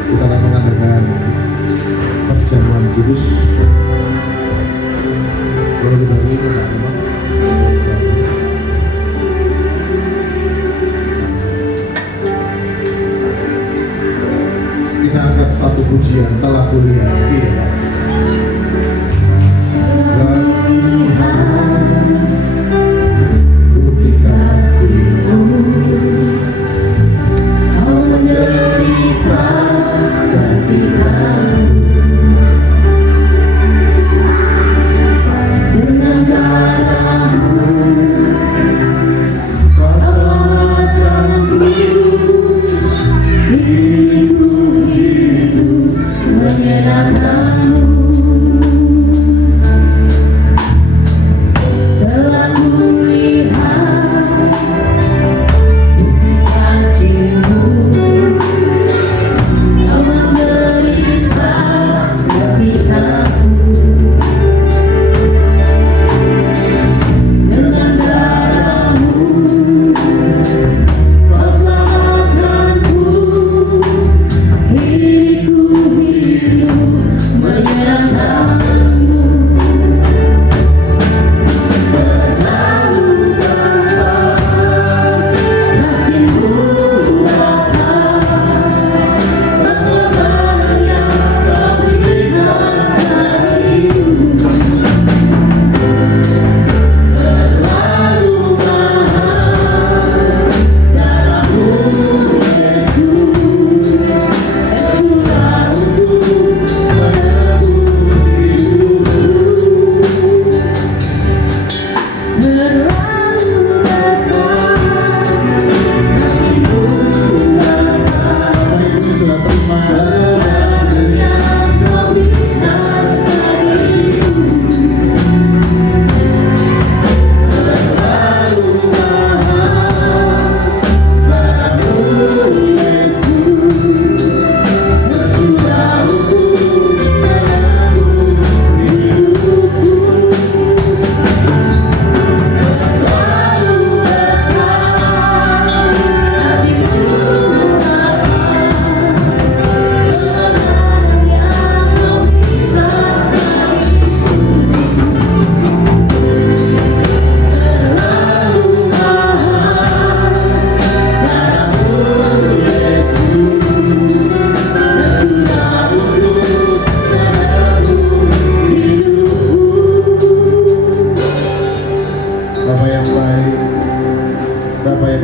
Kita akan mengadakan perjamuan kudus. Boleh dibagi teman-teman. Kita angkat satu pujian, telah kuliah. Menyenangkan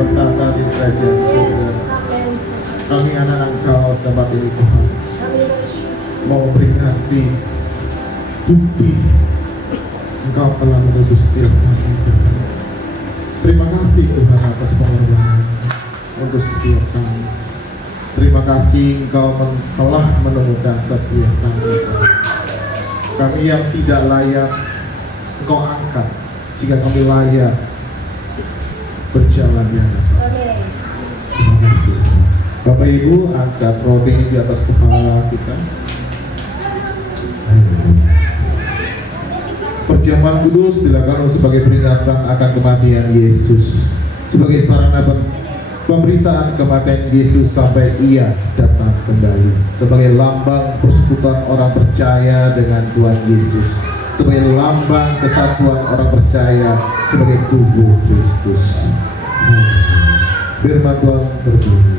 bertata di kerajaan surga. Kami anak Engkau tempat ini Tuhan, mau memperingati bukti Engkau telah menebus setiap kami Tuhan. Terima kasih Tuhan atas pengorbanan untuk setiap kami. Terima kasih Engkau telah menemukan setiap kami Tuhan. Kami yang tidak layak Engkau angkat sehingga kami layak berjalan di hadapan. Terima kasih. Bapak Ibu, angkat roti ini di atas kepala kita. Perjamuan kudus dilakukan sebagai peringatan akan kematian Yesus, sebagai sarana pemberitaan kematian Yesus sampai Ia datang kembali, sebagai lambang persekutuan orang percaya dengan Tuhan Yesus, sebagai lambang kesatuan orang percaya sebagai tubuh Kristus. Firman Tuhan berbunyi,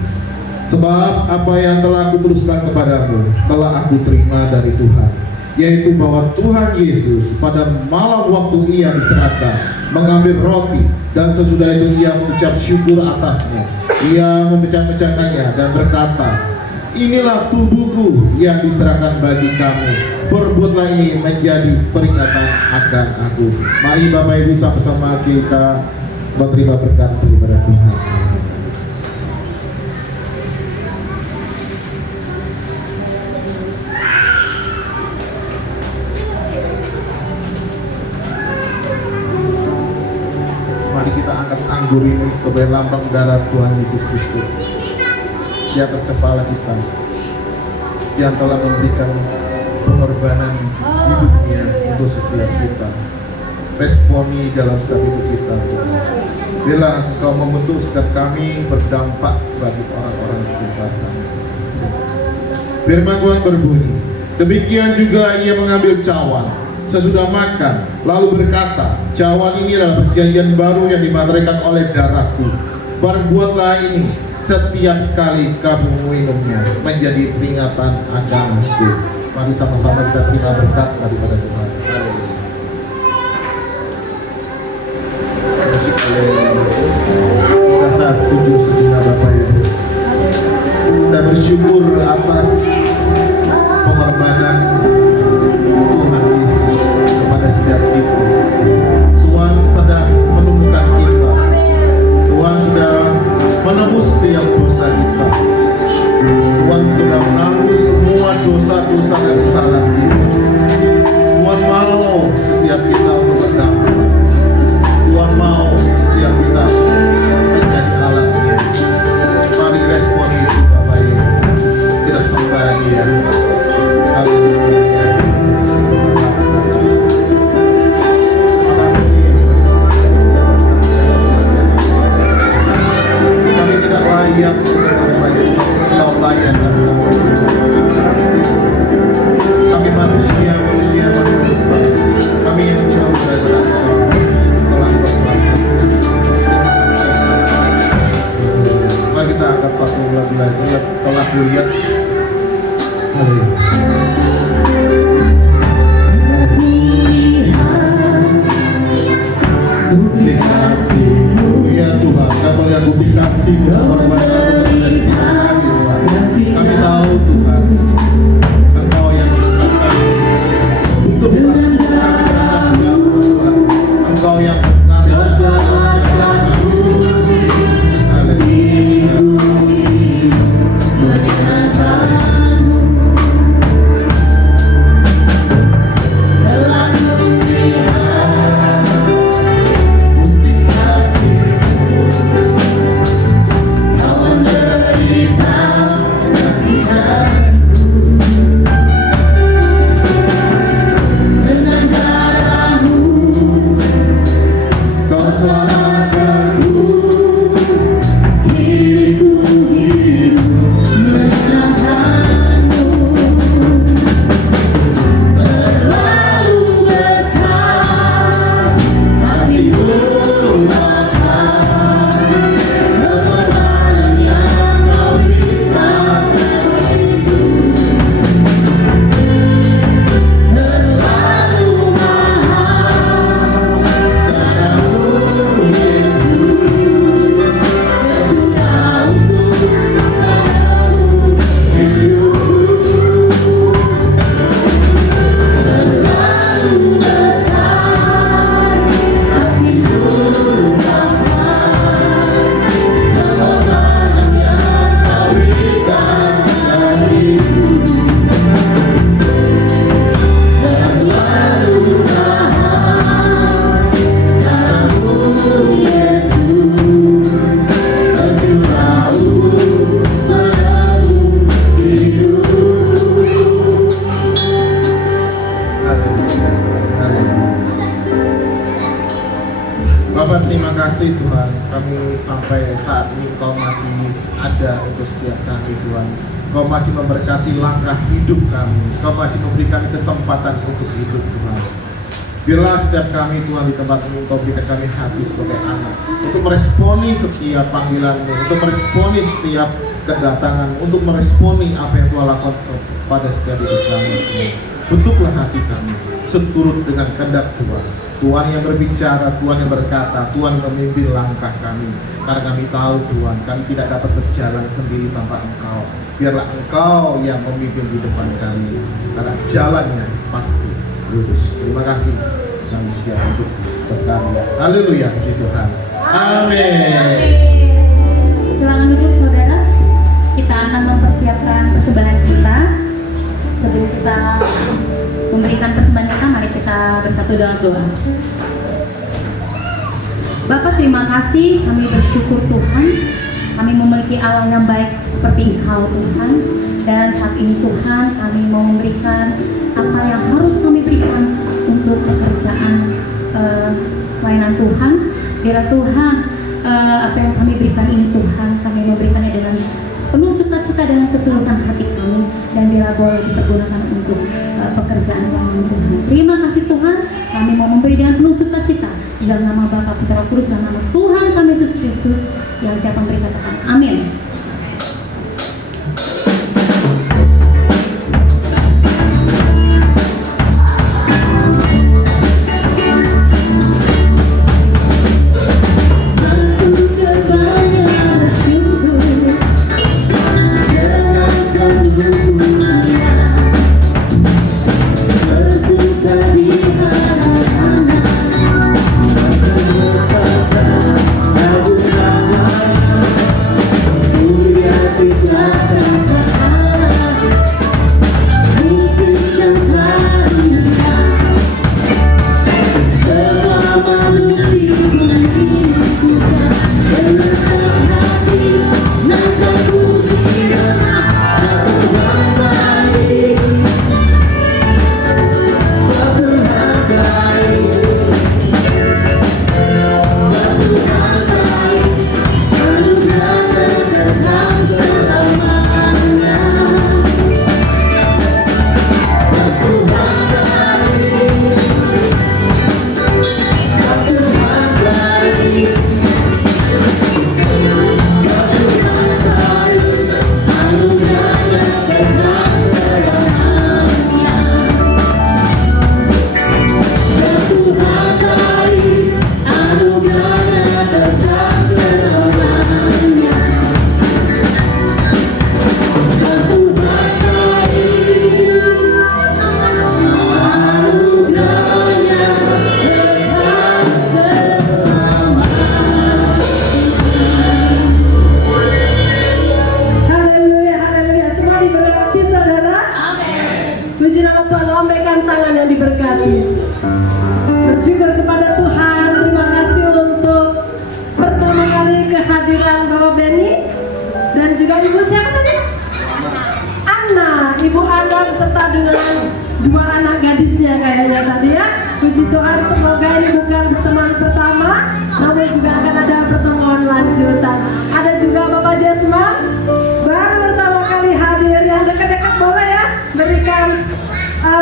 sebab apa yang telah aku teruskan kepadamu telah aku terima dari Tuhan, yaitu bahwa Tuhan Yesus pada malam waktu Ia diserahkan mengambil roti, dan sesudah itu Ia mengucap syukur atasnya. Ia memecah-mecahkannya dan berkata, inilah tubuhku yang diserahkan bagi kamu. Perbuatlah ini menjadi peringatan akan aku. Mari Bapak Ibu sama-sama kita menerima berkat daripada Tuhan. Mari kita angkat anggur ini sebagai lambang darah Tuhan Yesus Kristus di atas kepala kita, yang telah memberikan pengorbanan hidupnya untuk setiap kita. Responi dalam setiap hidup kita. Bila Engkau membentuk setiap kami berdampak bagi orang-orang di sekitar kami. Firman Tuhan berbunyi, demikian juga Ia mengambil cawan sesudah makan, lalu berkata, cawan ini adalah perjanjian baru yang dimateraikan oleh darahku. Perbuatlah ini setiap kali kamu minumnya menjadi peringatan akan aku. Mari sama-sama kita terima berkat daripada Tuhan. Musik kita saat setuju sejenak Bapak Ibu. Kita bersyukur atas pengorbanan Tuhan Yesus kepada setiap kita. Tuhan sudah menemukan kita. Tuhan sudah menebus setiap dosa kita. Tuhan sudah menanggung semua dosa-dosa dan kesalahan kita. Tuhan Bapa, terima kasih Tuhan, kami sampai saat ini Kau masih ada untuk setiap kami Tuhan. Kau masih memberkati langkah hidup kami, Kau masih memberikan kesempatan untuk hidup Tuhan. Biarlah setiap kami Tuhan di tempat ini Kau berikan kami hati sebagai anak untuk meresponi setiap panggilan-Mu, untuk meresponi setiap kedatangan, untuk meresponi apa yang Tuhan lakukan pada setiap hidup kami Tuhan. Bentuklah hati kami seturut dengan kehendak Tuhan. Tuhan yang berbicara, Tuhan yang berkata, Tuhan yang memimpin langkah kami. Karena kami tahu Tuhan, kami tidak dapat berjalan sendiri tanpa Engkau. Biarlah Engkau yang memimpin di depan kami, karena jalannya pasti lurus. Terima kasih, kami siap untuk berkarya. Haleluya, puji Tuhan. Amin. Silakan duduk saudara. Kita akan mempersiapkan persembahan kita. Sebelum kita memberikan persembahan kita, mari kita bersatu dalam doa. Bapa, terima kasih, kami bersyukur Tuhan, kami memiliki Allah yang baik seperti Engkau Tuhan. Dan saat ini Tuhan, kami mau memberikan apa yang harus kami berikan untuk pekerjaan pelayanan Tuhan. Biar Tuhan, apa yang kami berikan ini Tuhan, kami memberikannya dengan penuh sukacita dengan ketulusan hati kami, dan bila boleh dipergunakan untuk pekerjaan kami Tuhan. Terima kasih Tuhan, kami mau memberi dengan penuh sukacita di dalam nama Bapa, Putra, Roh Kudus, dan nama Tuhan kami Yesus Kristus yang siapa memberi katakan amin.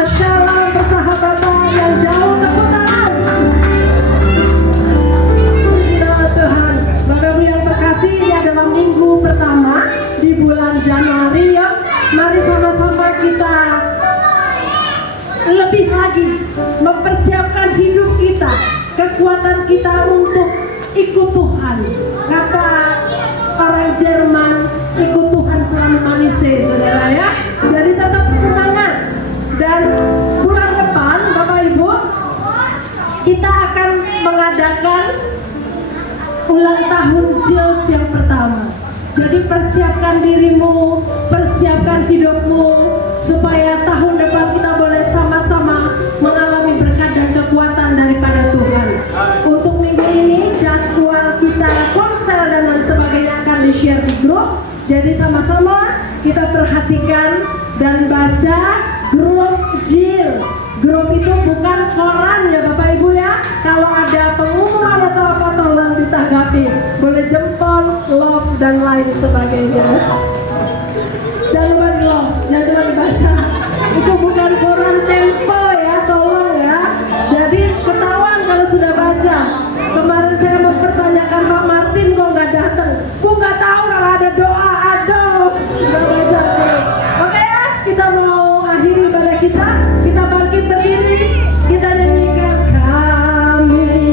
Shalom persahabatan yang jauh, tepuk tangan. Tuhan, Bapak-Ibu yang terkasih, ini adalah minggu pertama di bulan Januari. Yuk, mari sama-sama kita lebih lagi mempersiapkan hidup kita, kekuatan kita untuk ikut Tuhan. Kata orang Jerman, ikut Tuhan selama manusia, saudara ya. Jadi tetap semangat. Dan bulan depan, Bapak Ibu, kita akan mengadakan ulang tahun JILS yang pertama. Jadi persiapkan dirimu, persiapkan hidupmu, supaya tahun depan kita boleh sama-sama mengalami berkat dan kekuatan daripada Tuhan. Untuk minggu ini jadwal kita konsel dan lain sebagainya akan di-share di grup. Jadi sama-sama kita perhatikan dan baca grup JIL. Grup itu bukan koran ya Bapak Ibu ya. Kalau ada pengumuman atau apa boleh jempol, love dan lain sebagainya. Jangan lupa di love, jangan lupa dibaca. Itu bukan koran Tempo ya, tolong ya. Jadi ketahuan kalau sudah baca. Kemarin saya mempertanyakan Pak Martin kok nggak datang. Gue nggak tahu kalau ada doa, aduh nggak baca. Oke ya, kita mau akhiri ibadah kita. Kita bangkit berdiri, kita nyanyikan kami.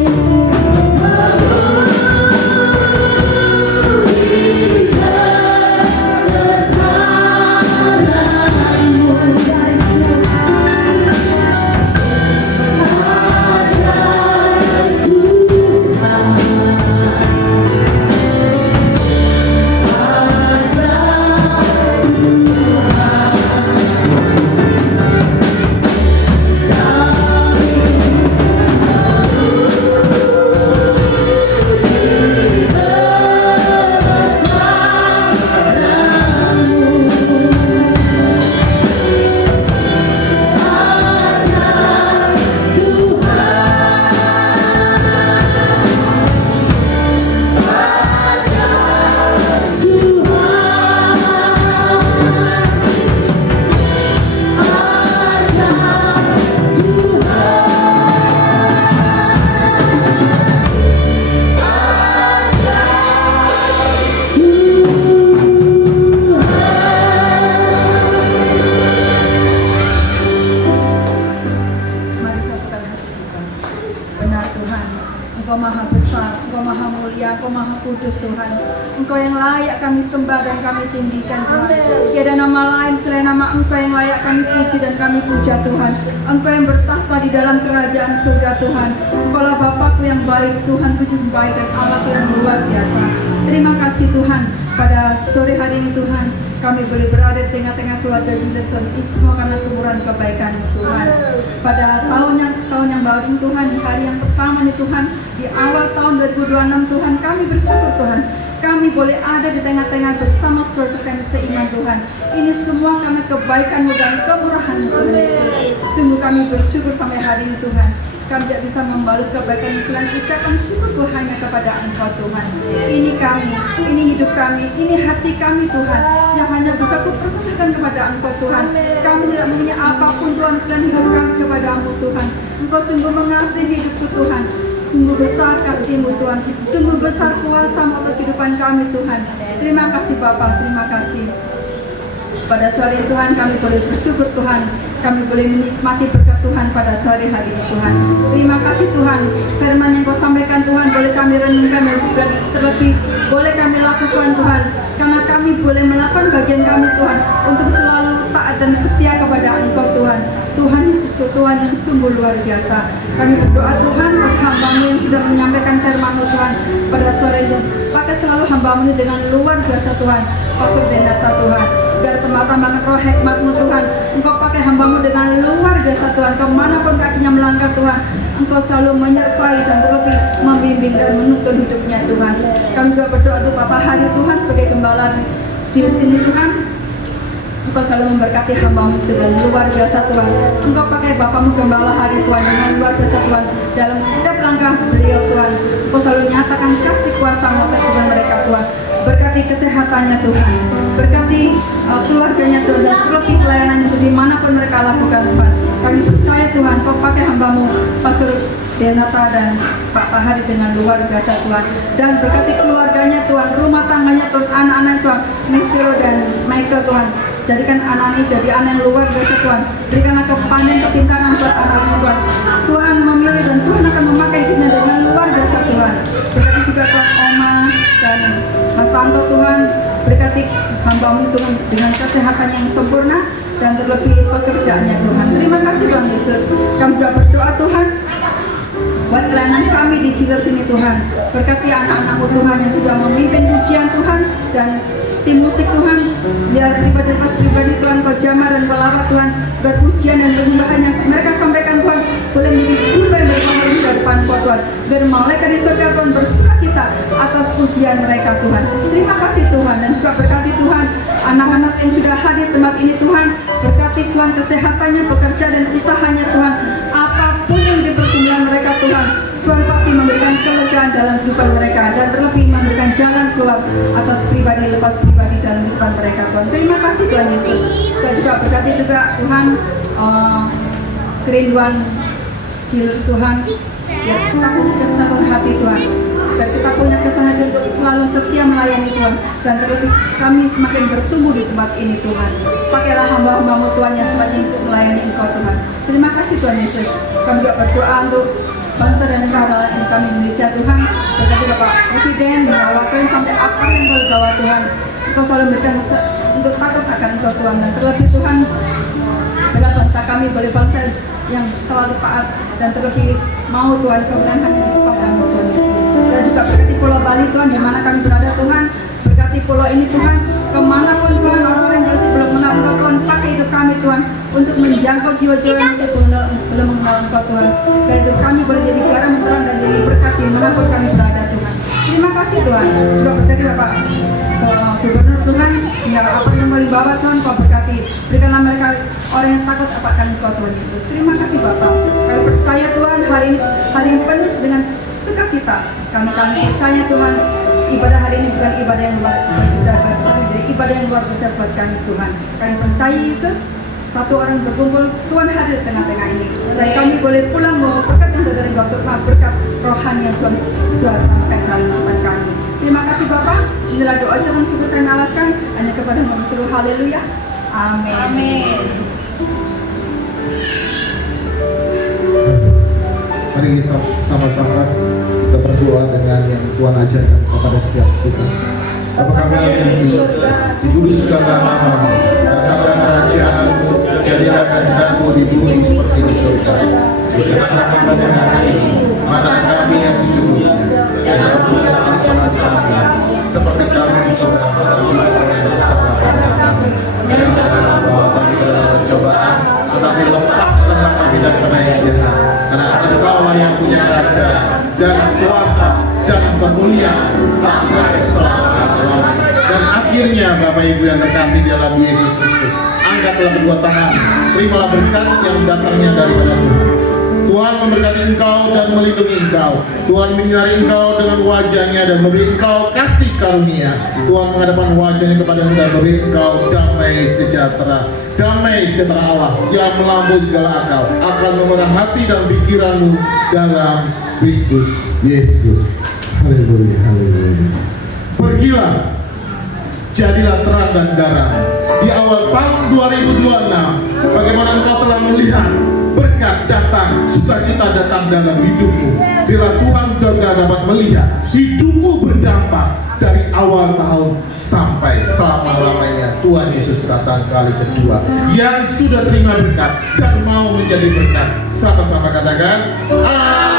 Engkau yang layak kami sembah dan kami tinggikan Tuhan. Tiada nama lain selain nama Engkau yang layak kami puji dan kami puja Tuhan. Engkau yang bertahta di dalam kerajaan surga Tuhan. Engkaulah Bapakku yang baik, Tuhan puji baik dan Allahku yang luar biasa. Terima kasih Tuhan, pada sore hari ini Tuhan kami boleh berada di tengah-tengah keluarga Julius Tuhan. Ini semua karena kemurahan kebaikan Tuhan. Pada tahun yang baru ini Tuhan, di hari yang pertama ini Tuhan, di awal tahun 2026 Tuhan, kami bersyukur Tuhan. Kami boleh ada di tengah-tengah bersama saudara kami seiman Tuhan. Ini semua karena kebaikan-Mu dan kemurahan-Mu Tuhan Yesus. Sungguh kami bersyukur sampai hari ini Tuhan. Kami tidak bisa membalas kebaikan selain ucapan syukur hanya kepada Engkau Tuhan. Ini kami, ini hidup kami, ini hati kami Tuhan, yang hanya bisa kupersembahkan kepada Engkau Tuhan. Kami tidak punya apapun Tuhan selain hidup kami kepada-Mu Tuhan. Engkau sungguh mengasihi hidupku Tuhan. Sungguh besar kasih-Mu Tuhan, sungguh besar kuasa-Mu atas kehidupan kami Tuhan. Terima kasih Bapa, terima kasih. Pada sore Tuhan kami boleh bersyukur Tuhan, kami boleh menikmati berkat Tuhan pada sore hari ini Tuhan. Terima kasih Tuhan, firman yang Kau sampaikan Tuhan boleh kami renungkan dan terlebih boleh kami lakukan Tuhan. Karena kami boleh melakukan bagian kami Tuhan untuk selalu taat dan setia kepada Engkau Tuhan. Tuhan Yesus Tuhan yang sungguh luar biasa. Kami berdoa Tuhan buat hamba-Mu yang sudah menyampaikan firman-Mu Tuhan pada sore ini. Pakai selalu hamba-Mu dengan luar biasa Tuhan. Pastor Denata Tuhan, biar tambah-tambahkan roh hikmat-Mu Tuhan. Engkau pakai hamba-Mu dengan luar biasa Tuhan. Kemanapun kakinya melangkah Tuhan, Engkau selalu menyertai dan terlebih membimbing dan menuntun hidupnya Tuhan. Kami juga berdoa untuk Bapak Hari Tuhan sebagai gembala di sini Tuhan. Engkau selalu memberkati hamba-Mu dengan luar biasa Tuhan. Engkau pakai Bapa-Mu gembala Hari Tuhan dengan luar biasa Tuhan. Dalam setiap langkah beliau Tuhan, Engkau selalu nyatakan kasih kuasa-Mu atas kehidupan mereka Tuhan. Berkati kesehatannya Tuhan, berkati keluarganya Tuhan, dan terlebih pelayanannya dimanapun mereka lakukan Tuhan. Kami percaya Tuhan, Kau pakai hamba-Mu Pastor Denata dan Pak Hari dengan luar biasa Tuhan. Dan berkati keluarganya Tuhan, rumah tangganya Tuhan, anak-anak Tuhan, Maxwell dan Michael Tuhan. Jadikan anak ini jadi anak yang luar biasa Tuhan. Berikanlah kepanen kepintaran buat anak Tuhan. Tuhan memilih dan Tuhan akan memakai hidupnya dengan luar biasa Tuhan. Berkati juga Tuhan Oma dan Mas Tanto Tuhan. Berkati hamba-Mu Tuhan dengan kesehatan yang sempurna dan terlebih pekerjaannya Tuhan. Terima kasih Tuhan Yesus. Kami juga berdoa Tuhan buat pelayanan kami di Ciler sini Tuhan. Berkati anak-anak-Mu Tuhan yang sudah memimpin pujian Tuhan dan tim musik Tuhan, biar pribadi Tuhan Kau jamah dan pelawat Tuhan, berpujian dan penyembahan yang mereka sampaikan Tuhan boleh menjadi berubah yang bersama di depan Kau Tuhan. Biar malaikat di surga Tuhan bersukacita atas pujian mereka Tuhan. Terima kasih Tuhan, dan juga berkati Tuhan anak-anak yang sudah hadir tempat ini Tuhan. Berkati Tuhan kesehatannya, bekerja dan usahanya Tuhan. Apapun yang diperlukan mereka Tuhan, Tuhan pasti memberikan kelegaan dalam kehidupan mereka dan terlebih memberikan nafas pribadi dalam kehidupan mereka Tuhan. Terima kasih Tuhan Yesus. Tuhan juga berkati juga Tuhan kerinduan Chillers Tuhan. Ya, kita punya kesatuan hati Tuhan. Dan kita punya kesehatan untuk selalu setia melayani Tuhan. Dan terlebih kami semakin bertumbuh di tempat ini Tuhan. Pakailah hamba-hambamu Tuhan yang semakin untuk melayani Engkau Tuhan. Terima kasih Tuhan Yesus. Kami juga berdoa untuk bangsa dan negara ini kami Indonesia Tuhan. Berkati Bapak Presiden mengawalkan sampai akar yang bergawa Tuhan. Engkau selalu memberikan untuk takut akan Engkau Tuhan. Dan terlebih Tuhan, bila bangsa kami boleh bangsa yang selalu taat dan terlebih mau Tuhan kemudian hanya di kepadamu Tuhan Yesus. Dan juga berkati Pulau Bali Tuhan, di mana kami berada Tuhan. Berkati pulau ini Tuhan, kemanapun Tuhan orang-orang yang masih belum mengenal Engkau Tuhan, pakai hidup kami Tuhan untuk menjangkau jiwa-jiwa yang masih belum mengenal Engkau Tuhan. Dan hidup kami boleh jadi garam terang dan jadi berkat dimanapun kami berada Tuhan. Terima kasih Tuhan. Juga berkati Bapak Gubernur Tuhan, yang apa yang paling bawah Tuhan Kau berkati. Berikanlah mereka orang yang takut akan Engkau Tuhan Yesus. Terima kasih Bapak. Kami percaya Tuhan hari ini penuh dengan sukacita. Karena kami percaya Tuhan, ibadah hari ini bukan ibadah yang luar biasa, tapi dari ibadah yang luar biasa buat kami Tuhan. Kami percaya Yesus, satu orang berkumpul, Tuhan hadir di tengah-tengah ini. Dan kami boleh pulang mau berkat yang dari waktu berkat rohani yang Tuhan tambahkan dalam kehidupan kami. Terima kasih Bapak. Inilah doa ucapan syukur kami alaskan hanya kepada Nama seluruh haleluya. Amin. Amin. Mari sama-sama kita berdoa dengan yang Tuhan ajarkan kepada setiap kita. Bapa kami yang di surga, dikuduskanlah namamu, datanglah kerajaanmu, jadilah kehendakmu di bumi seperti di surga. Berikanlah kami pada hari ini makanan kami yang secukupnya, dan ampunilah dosa-dosa kami, seperti kami juga mengampuni orang yang bersalah pada kami. Dan janganlah membawa kami ke dalam pencobaan, tetapi lepaskanlah kami dari yang jahat. Karena Engkau yang punya kerajaan dan kuasa dan kemuliaan sampai selama-lamanya. Dan akhirnya Bapak Ibu yang terkasih di dalam Yesus Kristus, angkatlah kedua tangan, terimalah berkat yang datangnya daripada Tuhan. Tuhan memberkati engkau dan melindungi engkau. Tuhan menyinari engkau dengan wajahnya dan memberi engkau kasih karunia. Tuhan menghadapkan wajahnya kepadamu dan memberi engkau damai sejahtera. Damai sejahtera Allah yang melampaui segala akal akan memerah hati dan pikiranmu dalam Kristus Yesus. Haleluya, haleluya. Pergilah, jadilah terang dan garam. Di awal tahun 2026, bagaimana engkau telah melihat berkat datang, sukacita datang dalam hidupmu. Bila Tuhan juga dapat melihat hidupmu berdampak dari awal tahun sampai selama-lamanya. Tuhan Yesus datang kali kedua. Yang sudah terima berkat dan mau menjadi berkat, sama-sama katakan amin.